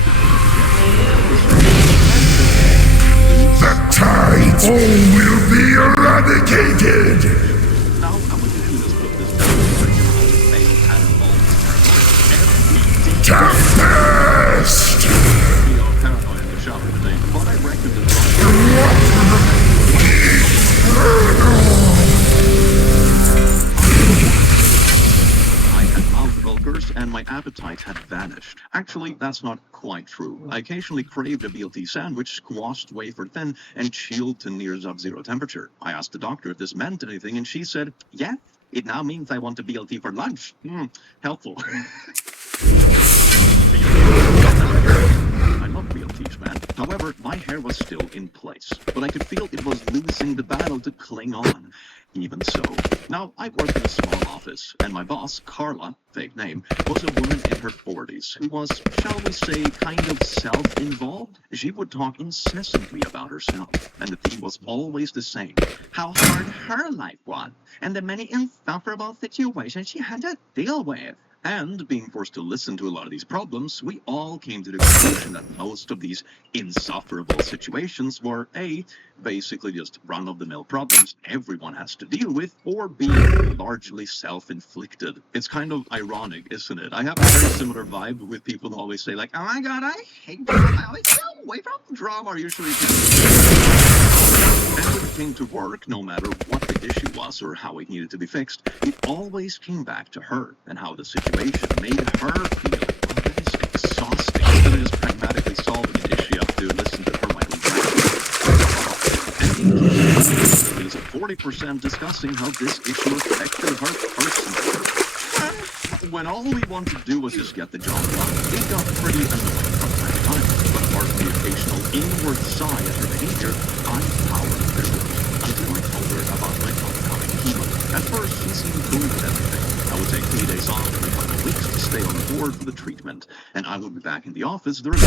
The tides all will be eradicated! Now, I'm going to do this with this failed cannonball. Tempest! We are paranoid in the shower today, but I reckon and my appetite had vanished. Actually, that's not quite true. I occasionally craved a BLT sandwich squashed wafer thin and chilled to near sub-zero temperature. I asked the doctor if this meant anything, and she said, yeah, it now means I want a BLT for lunch. Helpful. I love BLTs, man. However, my hair was still in place, but I could feel it was losing the battle to cling on. Even so. Now, I worked in a small office, and my boss, Carla, fake name, was a woman in her 40s who was, shall we say, kind of self-involved. She would talk incessantly about herself, and the theme was always the same: how hard her life was, and the many insufferable situations she had to deal with. And being forced to listen to a lot of these problems, we all came to the conclusion that most of these insufferable situations were A, basically just run-of-the-mill problems everyone has to deal with, or B, largely self-inflicted. It's kind of ironic, isn't it? I have a very similar vibe with people who always say like, oh my god, I hate drama, I stay away from drama, usually. And when it came to work, no matter what the issue was or how it needed to be fixed, it always came back to her and how the situation made her feel. Oh, that is exhausting. Instead of just pragmatically solving an issue, you have to listen to her like and it is 40% discussing how this issue affected her personally. When all we wanted to do was just get the job done, it got pretty annoying from time to time. But apart from the occasional inward sigh at her behavior, I powered through it until I told her about my upcoming chemo. At first, she seemed cool with everything. I would take 3 days off every couple of weeks to stay on board for the treatment, and I would be back in the office during the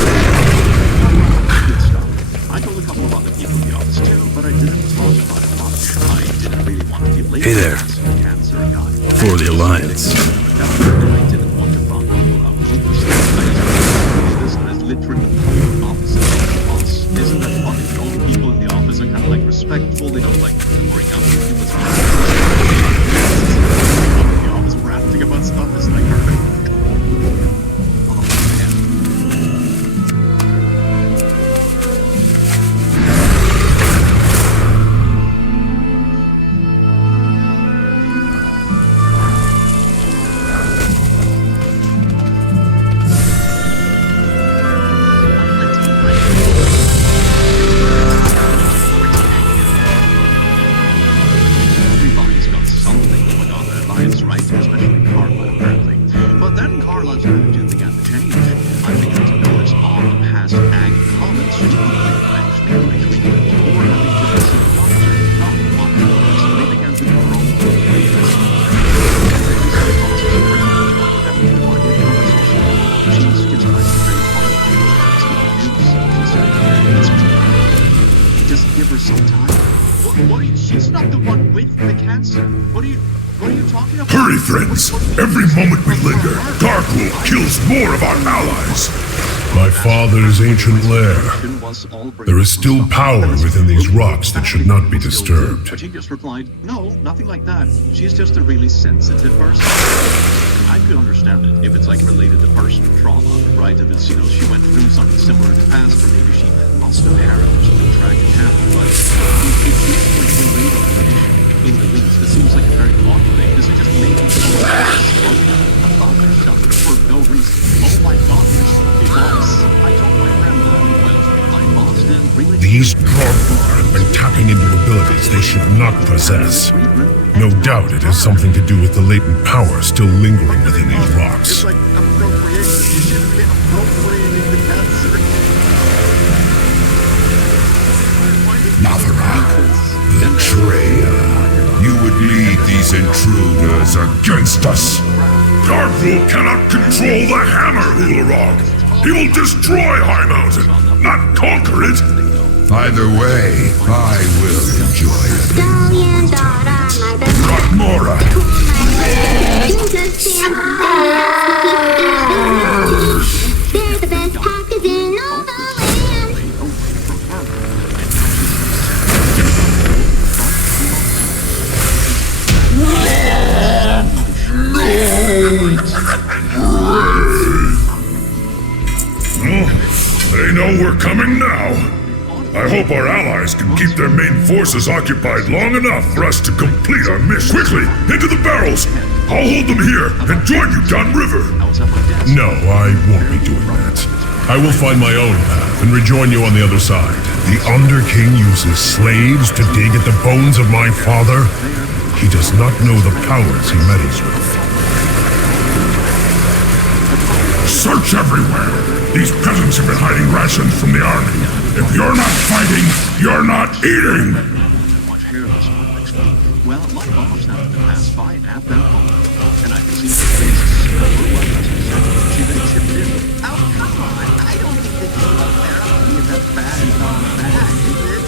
good stuff. I told a couple of other people in the office too, but I didn't talk about it much. I didn't really want to give labels. Hey there. Cancer guy. For the Alliance. I didn't want to bump people up. I just as literally the opposite of the boss. Isn't that funny? All the people in the office are kind of like respectful. They don't like bring up people's the office ranting about stuff is like perfect. Hurry, friends! Every moment we linger, Darkwood kills more of our allies! My father's ancient lair. There is still power within these rocks that should not be disturbed. But he just replied, no, nothing like that. She's just a really sensitive person. I could understand it if it's like related to personal trauma, right? If it's, she went through something similar in the past, or maybe she lost a parent or something tragic happened, but it seems related to the issue. In the least, it seems like a very odd thing. This is just making someone about herself for no reason. Oh my god, boss. I told my friend that, well, my boss didn't really... These Dwarfar have been tapping into abilities they should not possess. No doubt it has something to do with the latent power still lingering within these rocks. It's like appropriation. You shouldn't be appropriating the cancer. Nathara, betrayer. You would lead these intruders against us. Darkwood cannot control the hammer, Ularog. He will destroy High Mountain, not conquer it. Either way, I will enjoy it. Rotmora! They're the best packers in all the land. They know we're coming now. I hope our allies can keep their main forces occupied long enough for us to complete our mission. Quickly, into the barrels! I'll hold them here and join you downriver. No, I won't be doing that. I will find my own path and rejoin you on the other side. The Underking uses slaves to dig at the bones of my father. He does not know the powers he meddles with. Search everywhere! These peasants have been hiding rations from the army. If you're not fighting, you're not eating! Well, my boss happened to pass by at that moment, and I could see her face smell. She then chipped in. Oh, come on! I don't think the chemotherapy is as bad as all that, is it?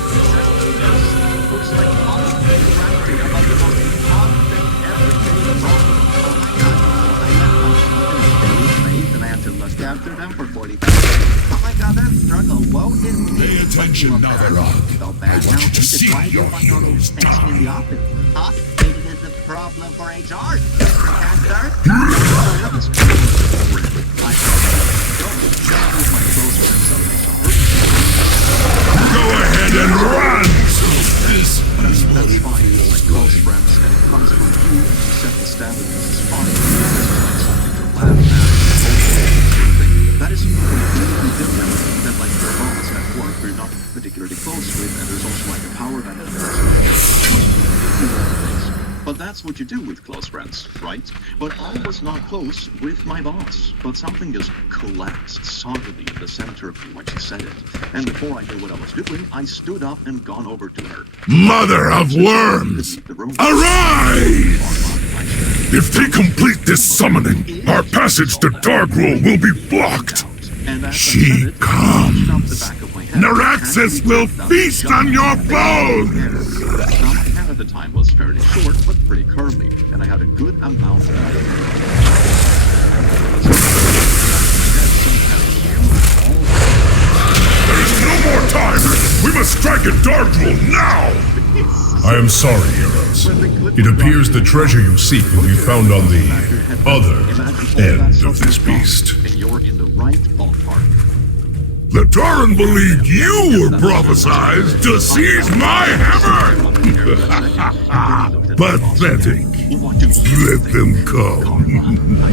It looks like constantly ranting about the most important thing everything wrong. Oh my god, I left after them for 40 minutes. Oh my god, that struggle won't indeed. Pay attention now, Warlock. I want you to see your heroes die. In the office. Huh? Maybe there's a problem for HR. Cancer? Go ahead and run! That's fine. Like close friends, and it comes from you. You set the standard. This is fine. This is like something to laugh at. That is completely different than like your boss at work who you're not particularly close with, and there's also like a power dynamic. But that's what you do with close friends, right? But I was not close with my boss. But something just collapsed solidly in the center of me when she said it. And before I knew what I was doing, I stood up and gone over to her. Mother of worms! Arise! If they complete this summoning, our passage to Darkroll will be blocked. She comes. Naraxis will feast on your bones! At the time was fairly short, but pretty curly, and I had a good amount of it. There is no more time! We must strike at Darkroll now! I am sorry, heroes. It appears the treasure you seek will be found on the other end of this beast. And you're in the right ballpark. The Tauren believed you were prophesized to seize my hammer! Pathetic. Let them come.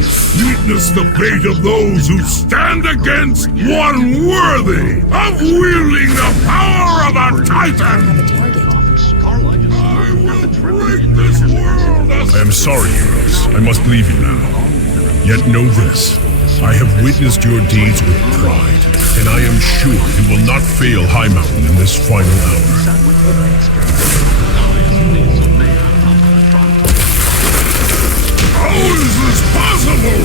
Witness the fate of those who stand against one worthy of wielding the power of a Titan! I will break this world as... I am sorry, heroes. I must leave you now. Yet know this. I have witnessed your deeds with pride, and I am sure you will not fail High Mountain in this final hour. How is this possible?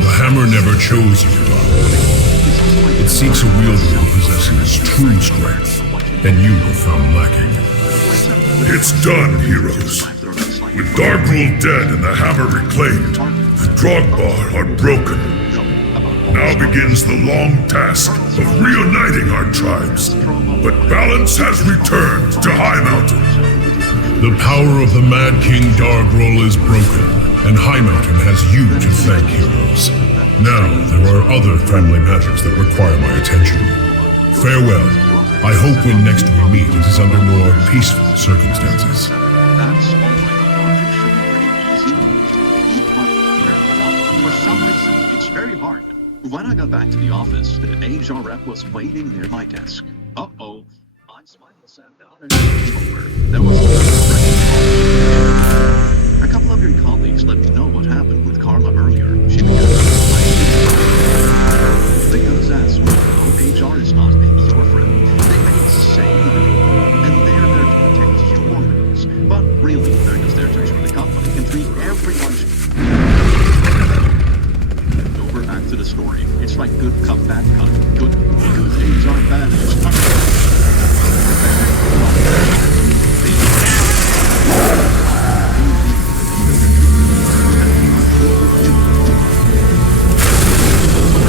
The hammer never chose you. It seeks a wielder who possesses true strength, and you were found lacking. It's done, heroes. With Darkroll dead and the hammer reclaimed, the Drogbar are broken. Now begins the long task of reuniting our tribes. But balance has returned to High Mountain. The power of the Mad King Darkroll is broken, and High Mountain has you to thank, heroes. Now there are other family matters that require my attention. Farewell. I hope when next we meet it is under more peaceful circumstances. That's all right. It should be pretty easy. But for some reason, it's very hard. When I got back to the office, the HR rep was waiting near my desk. Uh-oh. I smiled, sat down, and over. There was a couple of your colleagues let me know what happened with Carla earlier. She began to because as well, HR is not your friend. They may say and they're there to protect humans, but really they're just there to ensure the company can treat everyone. Over back to the story. It's like good cup, bad cup. Good HR, bad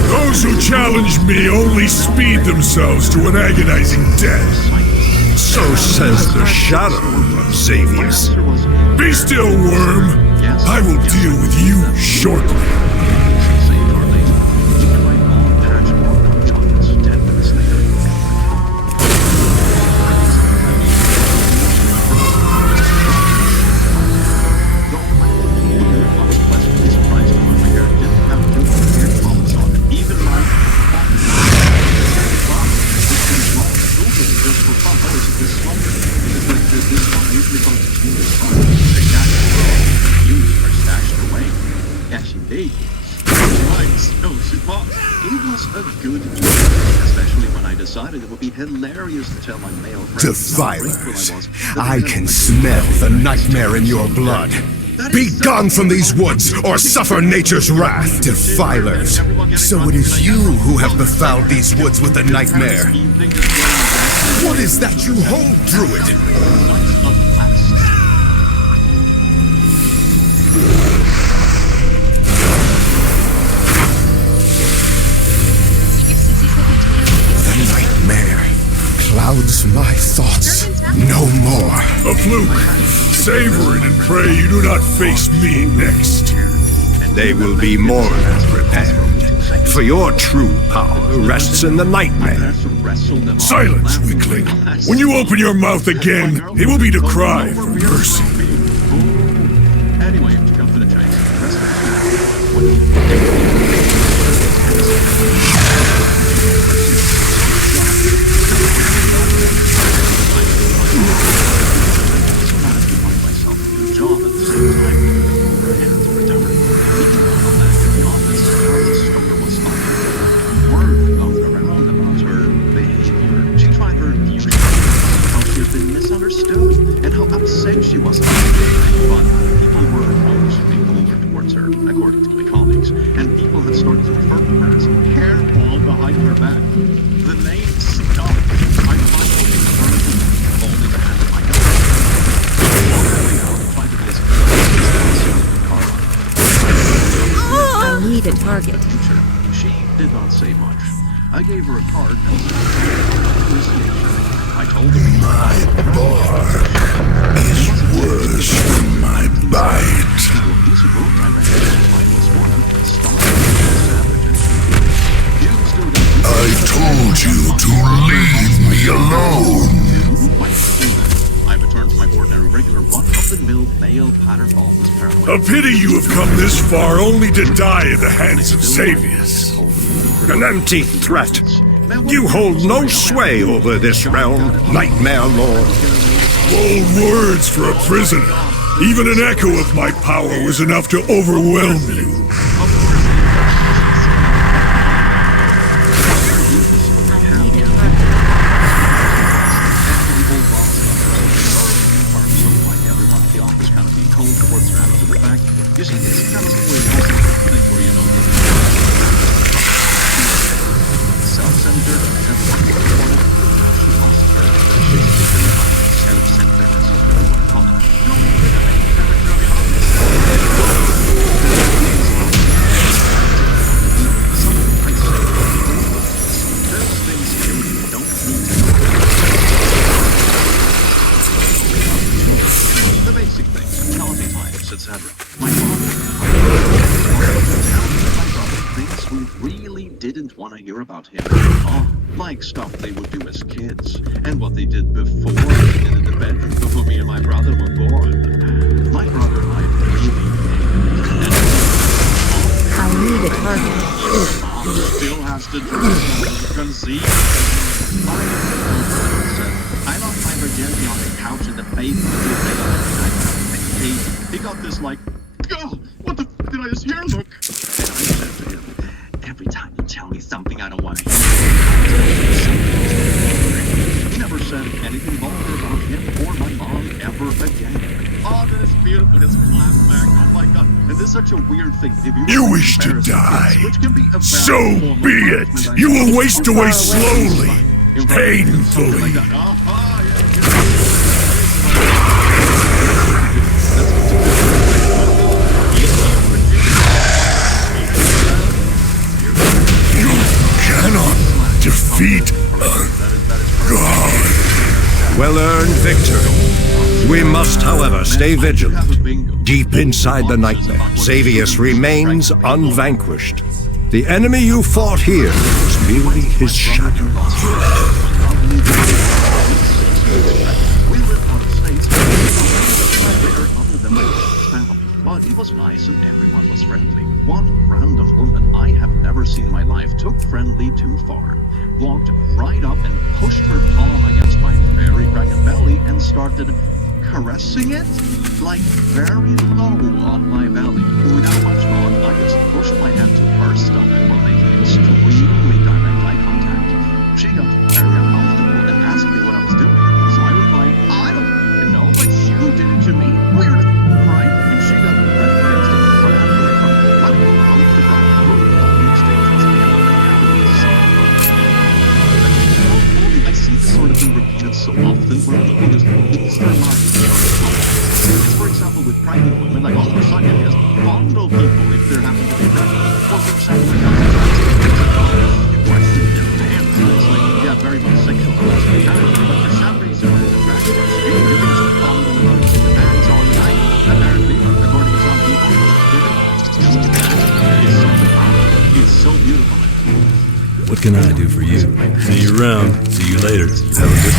Those who challenge me only speed themselves to an agonizing death. So says the shadow of Xavius. Be still, worm. I will deal with you shortly. Defilers. I can smell the nightmare in your blood. Be gone from these woods, or suffer nature's wrath. Defilers. So it is you who have befouled these woods with the nightmare. What is that you hold, Druid? thoughts no more. A fluke. Savor it and pray you do not face me next. They will be more than prepared. For your true power rests in the nightmare. Silence, weakling. When you open your mouth again, it will be to cry for mercy. Anyway, to come for the Chinese. And how upset she was about it. But people were always being colder towards her, according to my colleagues, and people had started to refer to her as hairball behind her back. The name stuck. I finally heard it, only to hand my gun. I need a target. She did not say much. I gave her a card and appreciation. I told her my bark is worse than my bite. I told you to leave me alone. I returned to my ordinary, regular, run-of-the-mill male pattern baldness paranoid. A pity you have come this far only to die in the hands of Xavius. An empty threat. You hold no sway over this realm, Nightmare Lord. Bold words for a prisoner. Even an echo of my power was enough to overwhelm you. You see, this kind of thing where you know self-centered, everyone wanted, she lost her self-centeredness of everyone common. No, something I say, those things you don't need to know. The basic things, naughty times, etc. My things we really didn't want to hear about him. Oh, like stuff they would do as kids, and what they did before they did in the bedroom before me and my brother were born. My brother and I really I need a target. still has to conceive. I lost my virginity on the couch in the basement. He got this like, oh, what the f did I just hear? Look. And I said to him, every time you tell me something I don't want to hear, he never said anything vulgar about him or my mom ever again. Oh, that is beautiful. It's flashback. Oh my god. And this is such a weird thing. If you wish to die, kids, which can be a so be it. You will waste away slowly, painfully. Defeat God. Well-earned victory. We must, however, stay vigilant. Deep inside the nightmare, Xavius remains unvanquished. The enemy you fought here was merely his shadow. But it was nice and everyone was friendly. One random woman I have never seen in my life took friendly too far. Walked right up and pushed her palm against my very ragged belly and started caressing it, like very low on my belly. Without much thought, I just pushed my hand to her stomach while making extremely direct eye contact. She got very uncomfortable and asked me what I was doing. So I replied, I don't know, but you did it to me. Weird, right? And she got red-faced and ran away from me, running out the ground on the stage. I see this sort of thing repeated so often where people just lose their minds. For example, with pregnant women, like all of a sudden, just What can I do for you? See you around. See you later. Have a good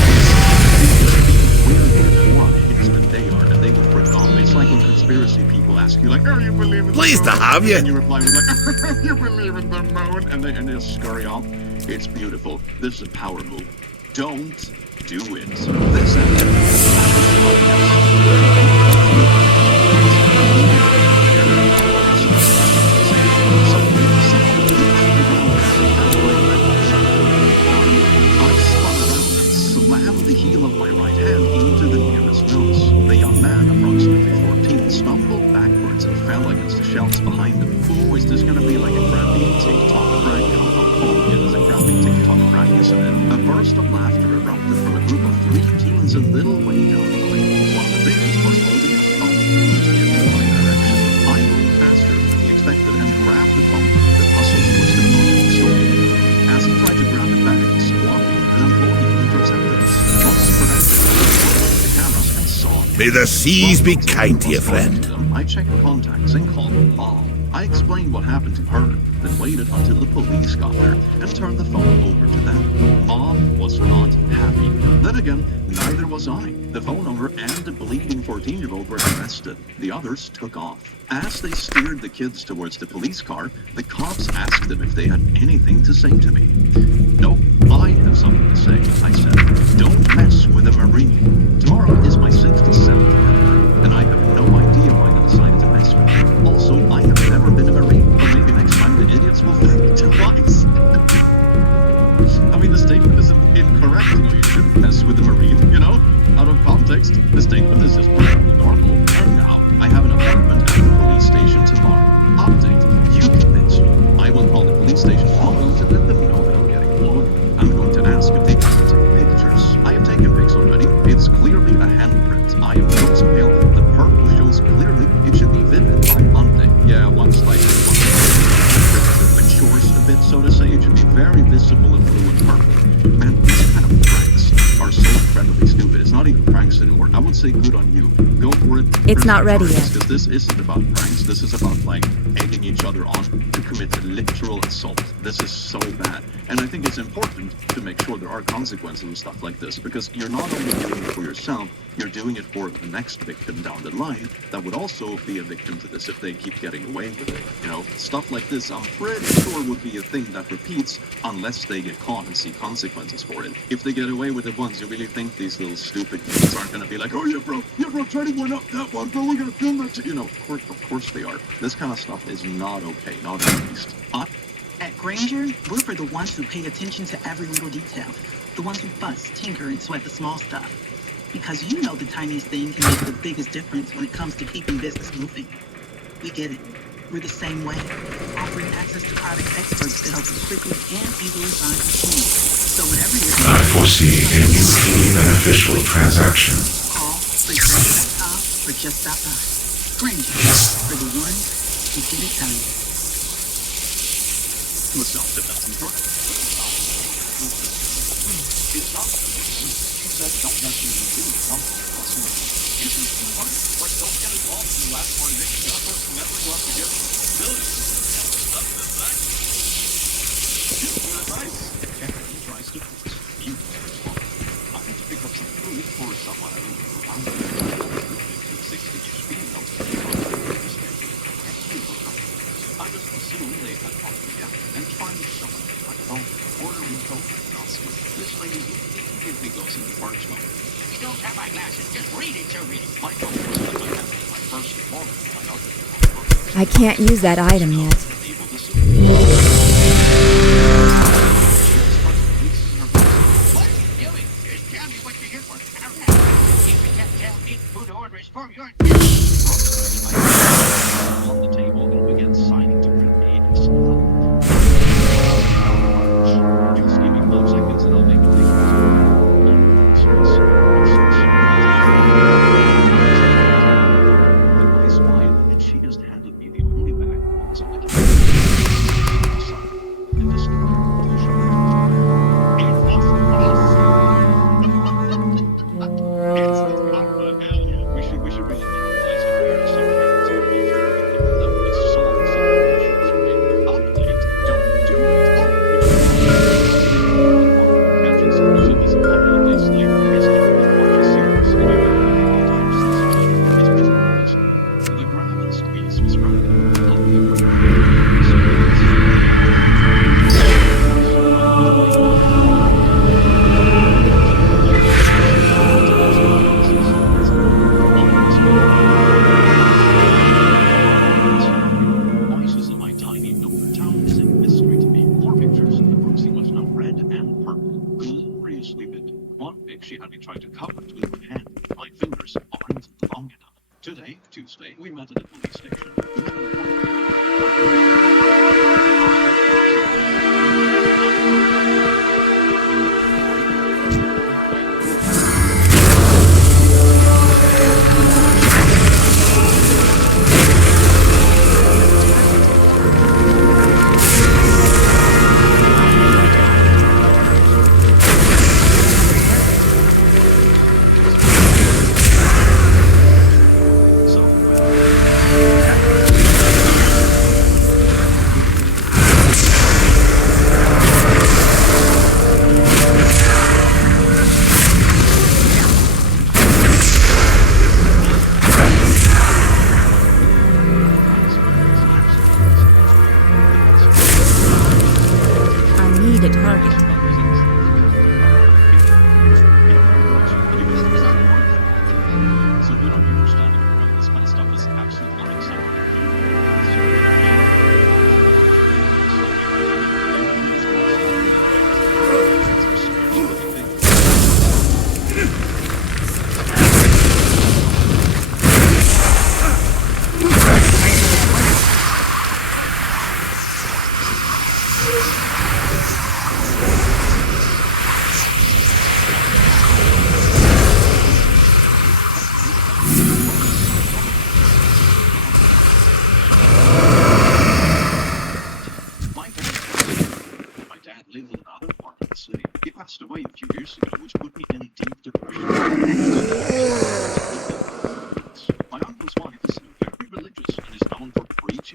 one. It's that they are, and they will freak off. It's like when conspiracy people ask you, like, "Oh, you believe in the Pleased to moon?" have you. And you reply with like, "You believe in the moon?" And they just scurry off. It's beautiful. This is a power move. Don't do it. This the heel of my right hand into the nearest nose. The young man, approximately 14, stumbled backwards and fell against the shelves behind him. Oh, is this gonna be like a crappy TikTok prank? Oh, it is a crappy TikTok prank, isn't it? A burst of laughter erupted from a group of 3 teens a little way down the lane. One of the biggest was holding a phone to give me my direction. I moved faster than he expected and grabbed the phone that hustled towards the phone and stole it. As he tried to grab it back, squawking, an employee intercepted us. The cameras and saw. May the seas be kind to you, friend. I checked contacts and called Mom. I explained what happened to her, then waited until the police got there and turned the phone over to them. Mom was not happy. Then again, neither was I. The phone owner and the bleeding 14-year-old were arrested. The others took off. As they steered the kids towards the police car, the cops asked them if they had anything to say to me. "Nope, I have something to say," I said. "Don't mess with a Marine. Tomorrow is my 67th birthday, and I have no idea why they decided to mess with me. Also, I have never been a Marine, but maybe next time the idiots will think twice." I mean, the statement isn't incorrect. You shouldn't mess with a Marine, you know? Out of context, the statement is just perfectly normal. And now, I have an appointment at the police station tomorrow. Update, you convinced me. I will call the police station tomorrow to let them know that I'm getting close. I'm going to ask if they can take pictures. I have taken pics already. It's clearly a handprint. I am nose pale. The purple shows clearly. It should be vivid by Monday. Yeah, once like matures a bit, so to say. It should be very visible in blue and purple. Man, these kind of pranks are so incredibly stupid. It's not even pranks anymore. I would say good on you. Go for it. It's not ready yet. Because this isn't about pranks. This is about, like, egging each other on to commit a literal assault. This is so bad. And I think it's important to make sure there are consequences and stuff like this, because you're not only doing it for yourself, you're doing it for the next victim down the line that would also be a victim to this if they keep getting away with it. You know, stuff like this, I'm pretty sure would be a thing that repeats unless they get caught and see consequences for it. If they get away with it once, you really think these little stupid kids aren't going to be like, "Oh yeah, bro, try to one up that one, bro, we're going to film that too." You know, of course they are. This kind of stuff is not okay, not at least. At Granger, we're for the ones who pay attention to every little detail. The ones who fuss, tinker, and sweat the small stuff. Because you know the tiniest thing can make the biggest difference when it comes to keeping business moving. We get it. We're the same way, offering access to product experts to help you quickly and easily find machines. So whatever you're I foresee a mutually beneficial transaction. call, Granger.com, or just stop by. Granger, for the ones who get it done. Myself, if that's important. It's not. She said don't mess with me too. This is too hard. Like, don't get involved in the last one. Next up, never go up to get billions. You're nice. He tries to force you to respond. I have to pick up some food for someone I don't know. I'm going to 60 speed notes. I just assume they had talked to you and find someone like Puerto Rico, Austin. This lady immediately goes into park mode. You don't have my glasses, just read it to me. My phone was in my hand, my first phone, my other. I can't use that item yet. What are you doing? Just tell me what you're here for. I don't have to. You can just tell me who to order is for your... On the table and began signing to print me and just give me 5 seconds and I'll make a big I smiled and she just handed me the only bag that was on the counter. And just we should really normalize it. We are so don't do it.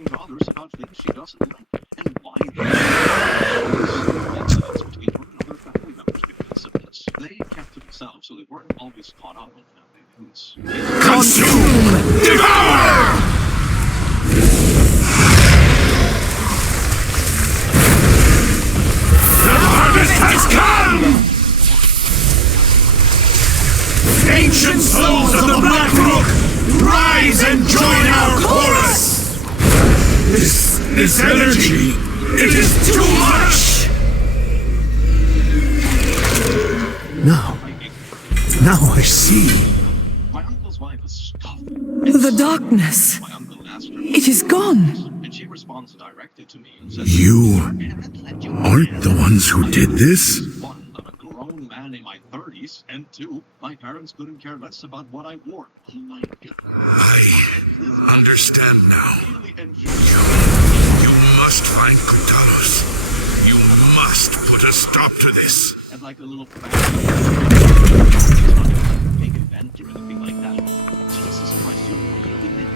preaching to others about things she doesn't like, and why the incidents between her and other family members became syphilis. They kept to themselves, so they weren't always caught up on family news. Consume! Devour! The harvest has come! Ancient souls of the Black Brook, rise and join our chorus! This energy, it is too much! Now I see. My uncle's wife is tough. The darkness. My uncle asked her, It is gone. and she responds directly to me and says, You aren't the ones who did this? One, I'm a grown man in my 30s, and two, my parents couldn't care less about what I wore. Oh my God. I understand now. Really enjoy You must find Kutaros. You must put a stop to this. and like a little big event or anything like that. Jesus Christ, you really meant it.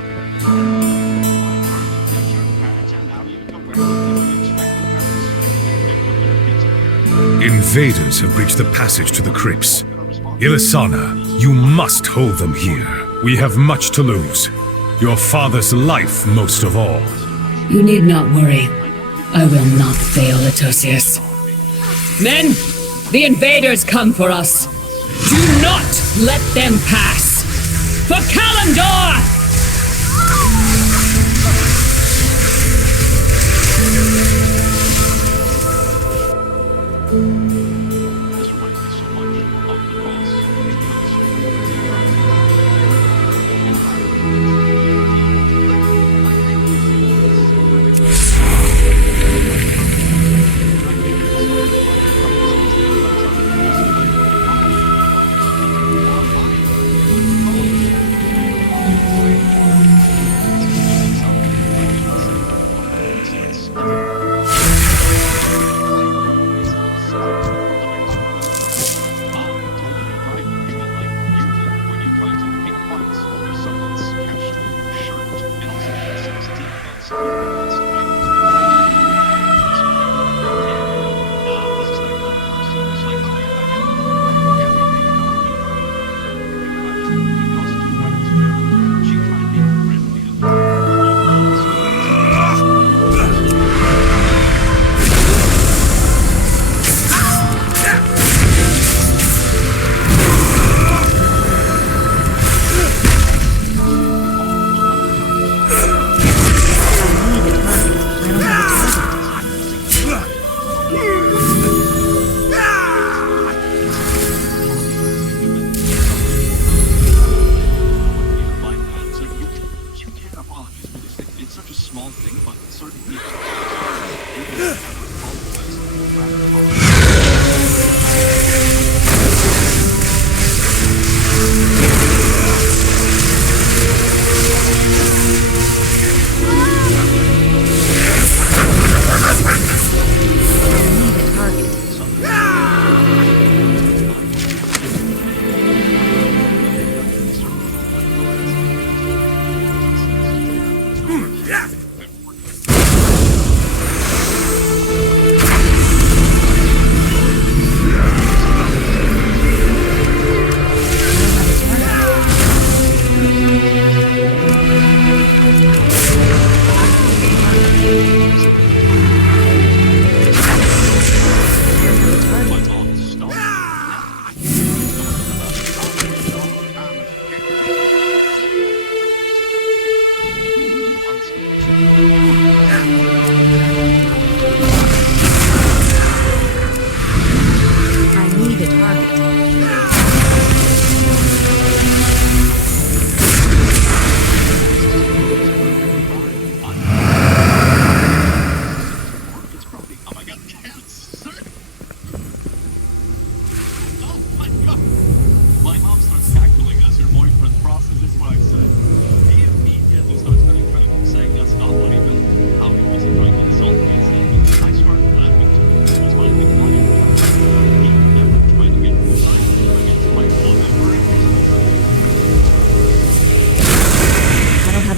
Get your parents and now you can wear them you expect the parents. They put their kids in here. Invaders have breached the passage to the crypts. Ilisana, you must hold them here. We have much to lose. Your father's life most of all. You need not worry. I will not fail, Etosius. Men, the invaders come for us. Do not let them pass. For Kalimdor! This reminds me so much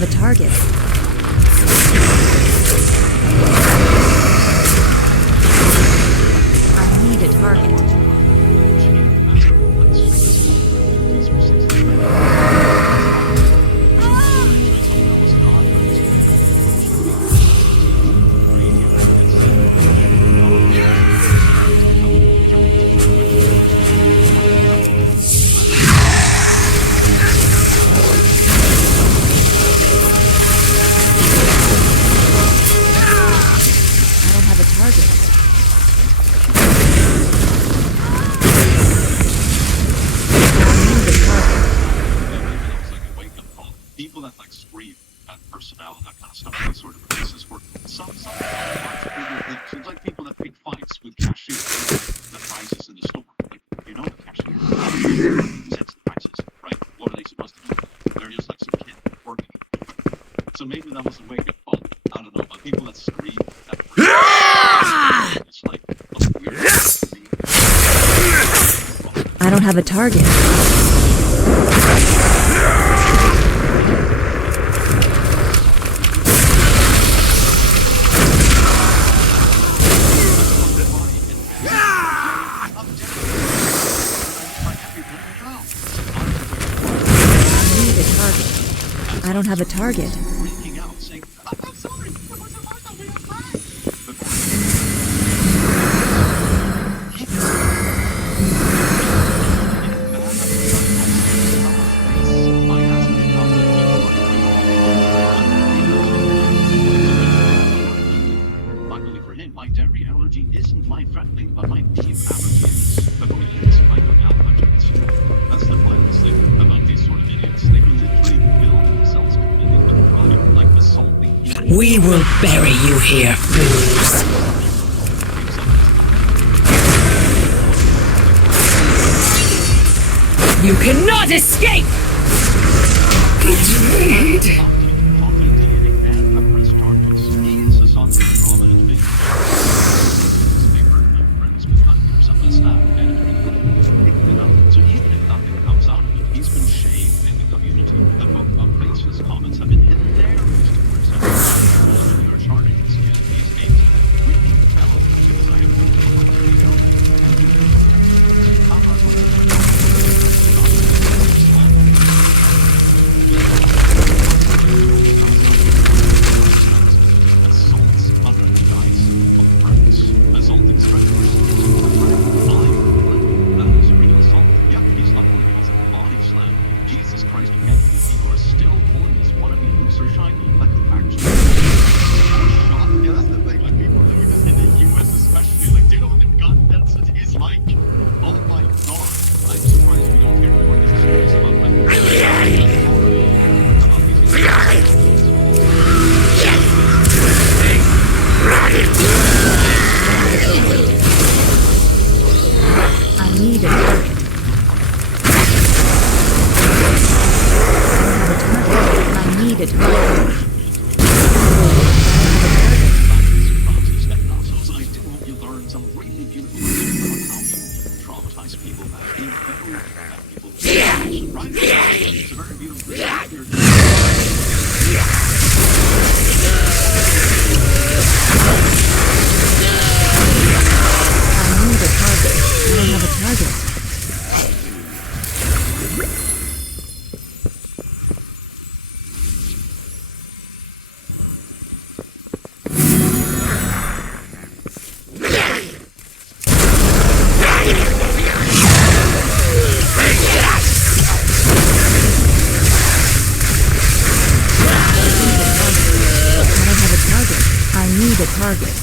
of the target. target. People that like scream at personnel and that kind of stuff, that sort of places where some it's like people that pick fights with cashiers, the prices in the store. Like, you know, the cashier sets the prices, right? What are they supposed to do? They're just like some kid working. So maybe that was a wake up call. I don't know, but people that scream at personnel, it's like, I don't have a target. I don't have a target. Luckily for him, my dairy allergy isn't life-threatening, but my beef allergy is. Before he gets psychopathologists. That's the violence thing about these sort of idiots. They will literally kill themselves committing a crime, like assaulting people. We will bury you here, fools. You cannot escape! Betrayed! So even if nothing comes out of it, he's been shamed in the community. The book updates his comments have been hidden there. You're charting his kid. He's 18. We need to tell him because I have no video. How about assaults under the guise of friends. Assaulting strangers. That is real assault. Yep, he's luckily causing a body slam. Jesus Christ, you can't believe people are still pulling this wannabe loser shiny. Like, actually, shot. Yeah, that's the thing. Like, people living in the US especially, like, do you know what the gun density is like? Oh my god. I'm surprised we don't hear more stories about that. I need a target. I need a target. I do hope you learn some really beautiful things about how to traumatize people that being better at people. Right? It's a very beautiful thing. I need a target. I don't have a target. I need a target.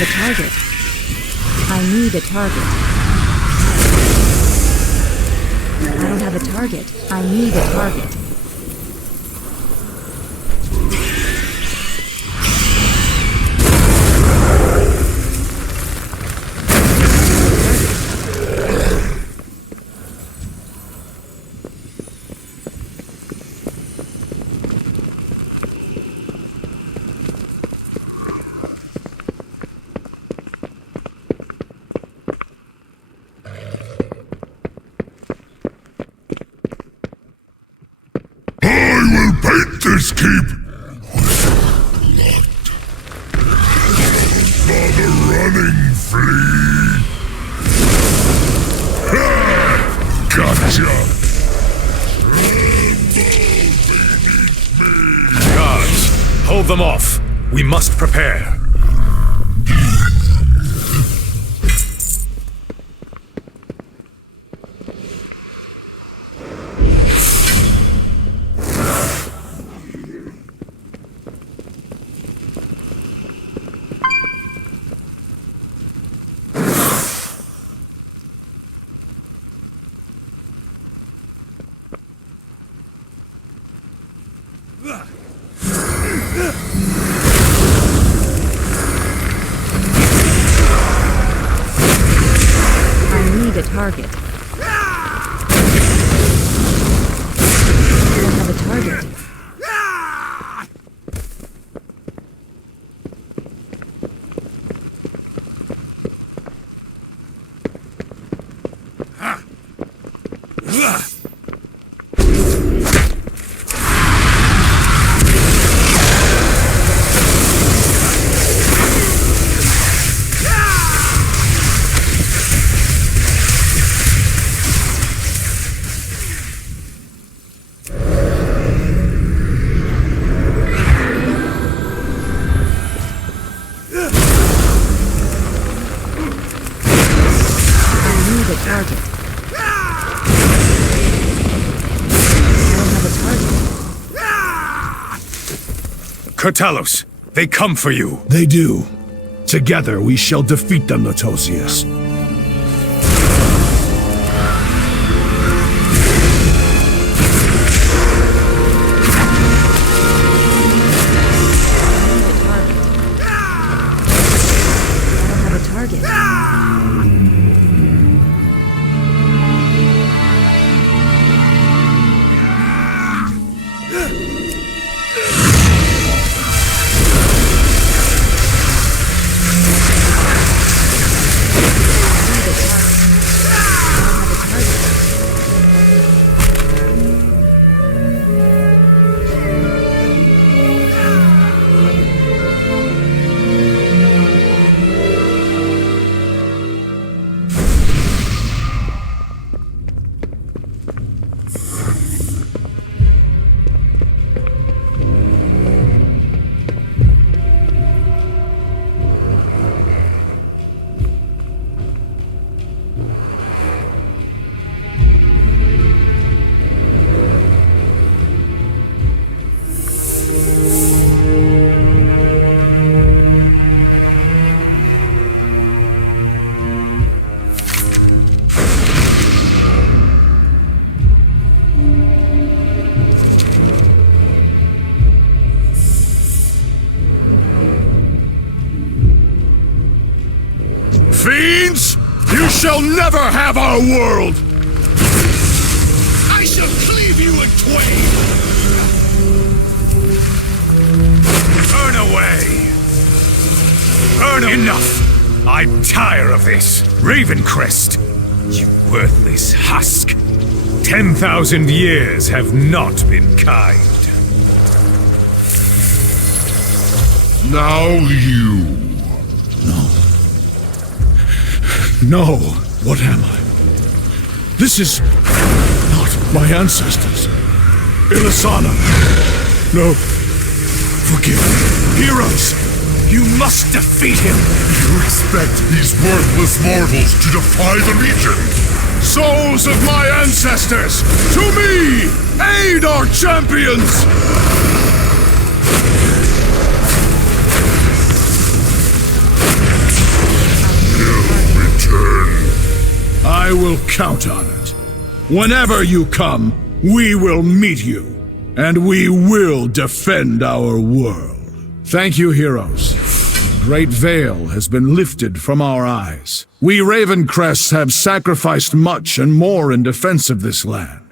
have a target. I need a target. I don't have a target. I need a target. This keep with blood. Bother running, flea. Ha! Gotcha. Guards, hold them off. We must prepare. Target. I don't have a target. Kurtalos, they come for you. They do. Together we shall defeat them, Notosius. Fiends! You shall never have our world! I shall cleave you in twain! Burn away! Burn enough! I tire of this! Ravencrest! You worthless husk! 10,000 years have not been kind. Now you. No, what am I? This is not my ancestors. Ilisana! No. Forgive me. Heroes! You must defeat him! You expect these worthless mortals to defy the Legion? Souls of my ancestors! To me! Aid our champions! I will count on it. Whenever you come, we will meet you, and we will defend our world. Thank you, heroes. The great veil has been lifted from our eyes. We Ravencrests have sacrificed much and more in defense of this land.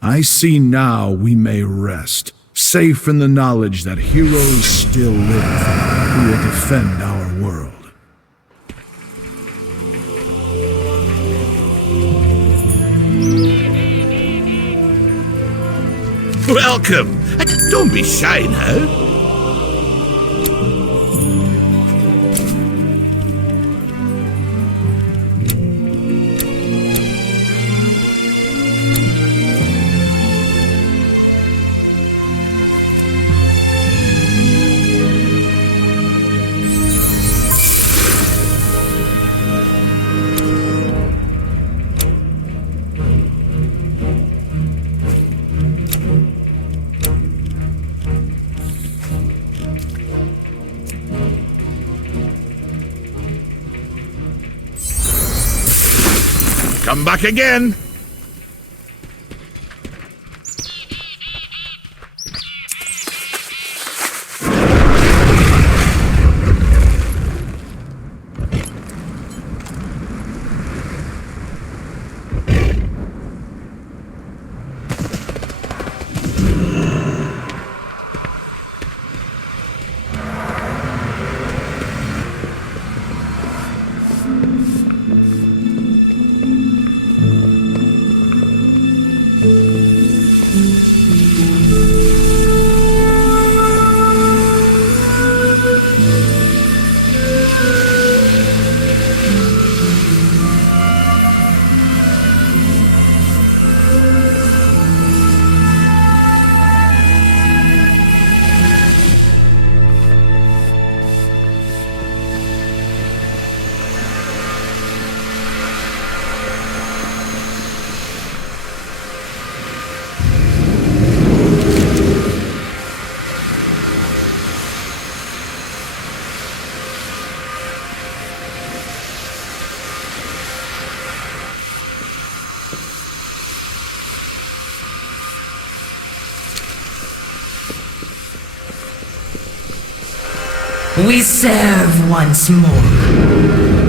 I see now we may rest, safe in the knowledge that heroes still live who will defend our world. Welcome! Don't be shy now. Come back again! We serve once more.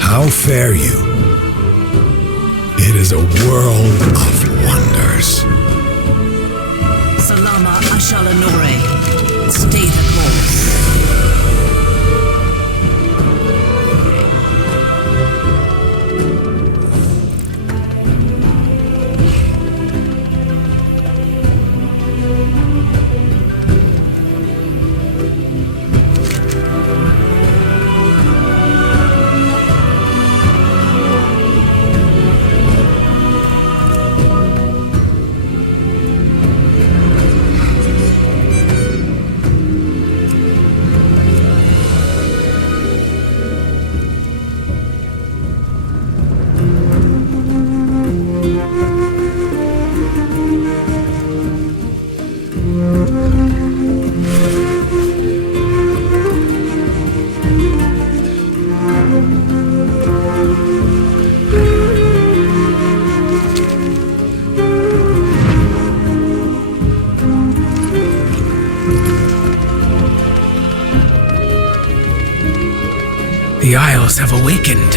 How fare you? It is a world of wonders. Salama Ashalanore. Stay the course. The Isles have awakened.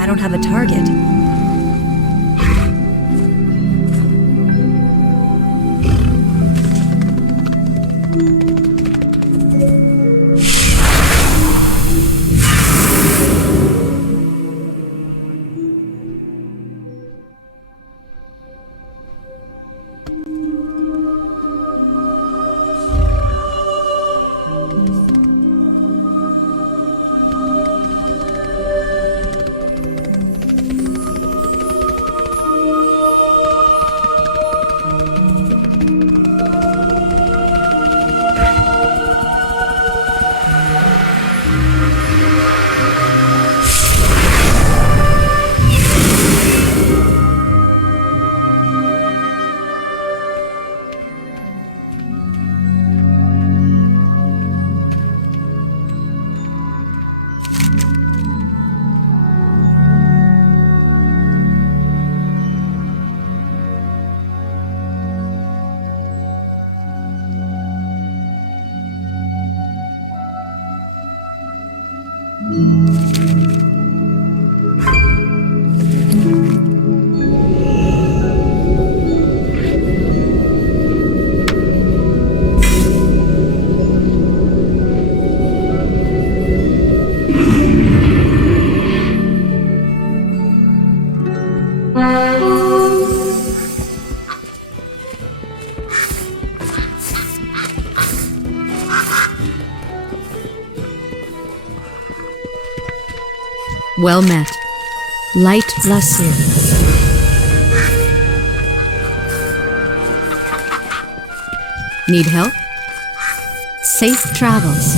I don't have a target. Well met. Light bless you. Need help? Safe travels.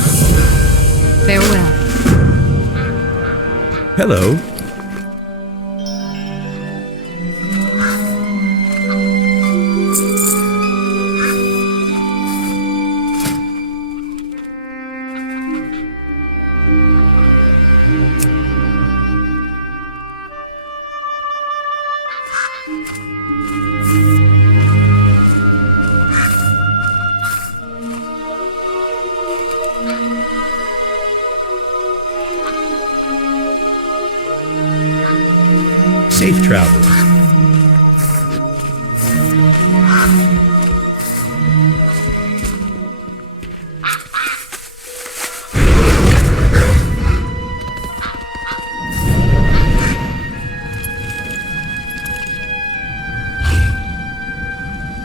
Farewell. Hello. Safe travels.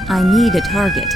I need a target.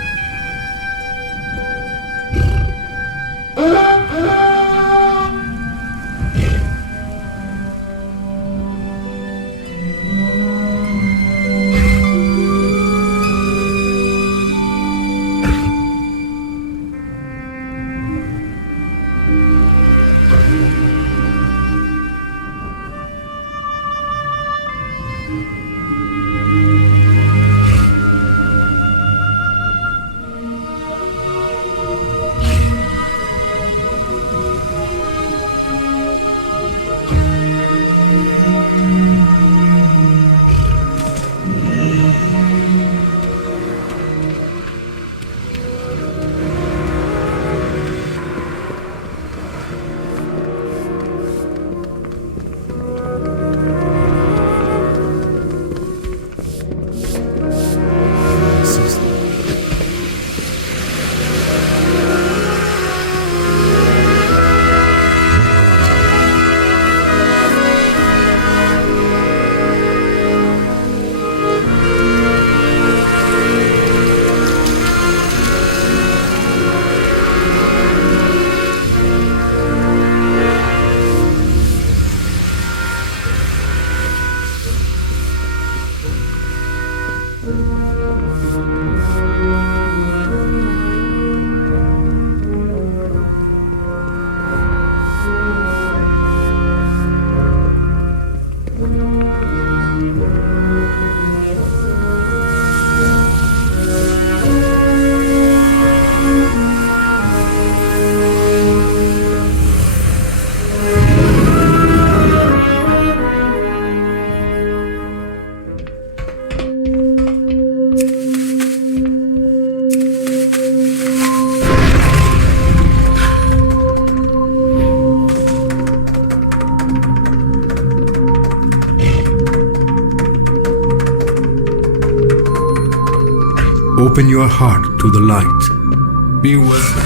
Open your heart to the light. Be welcome.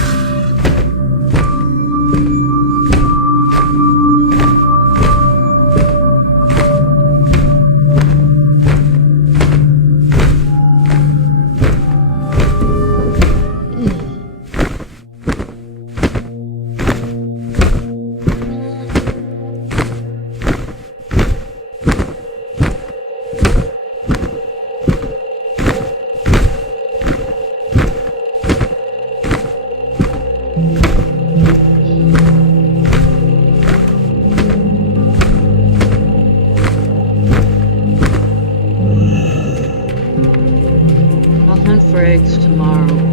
I'll hunt for eggs tomorrow.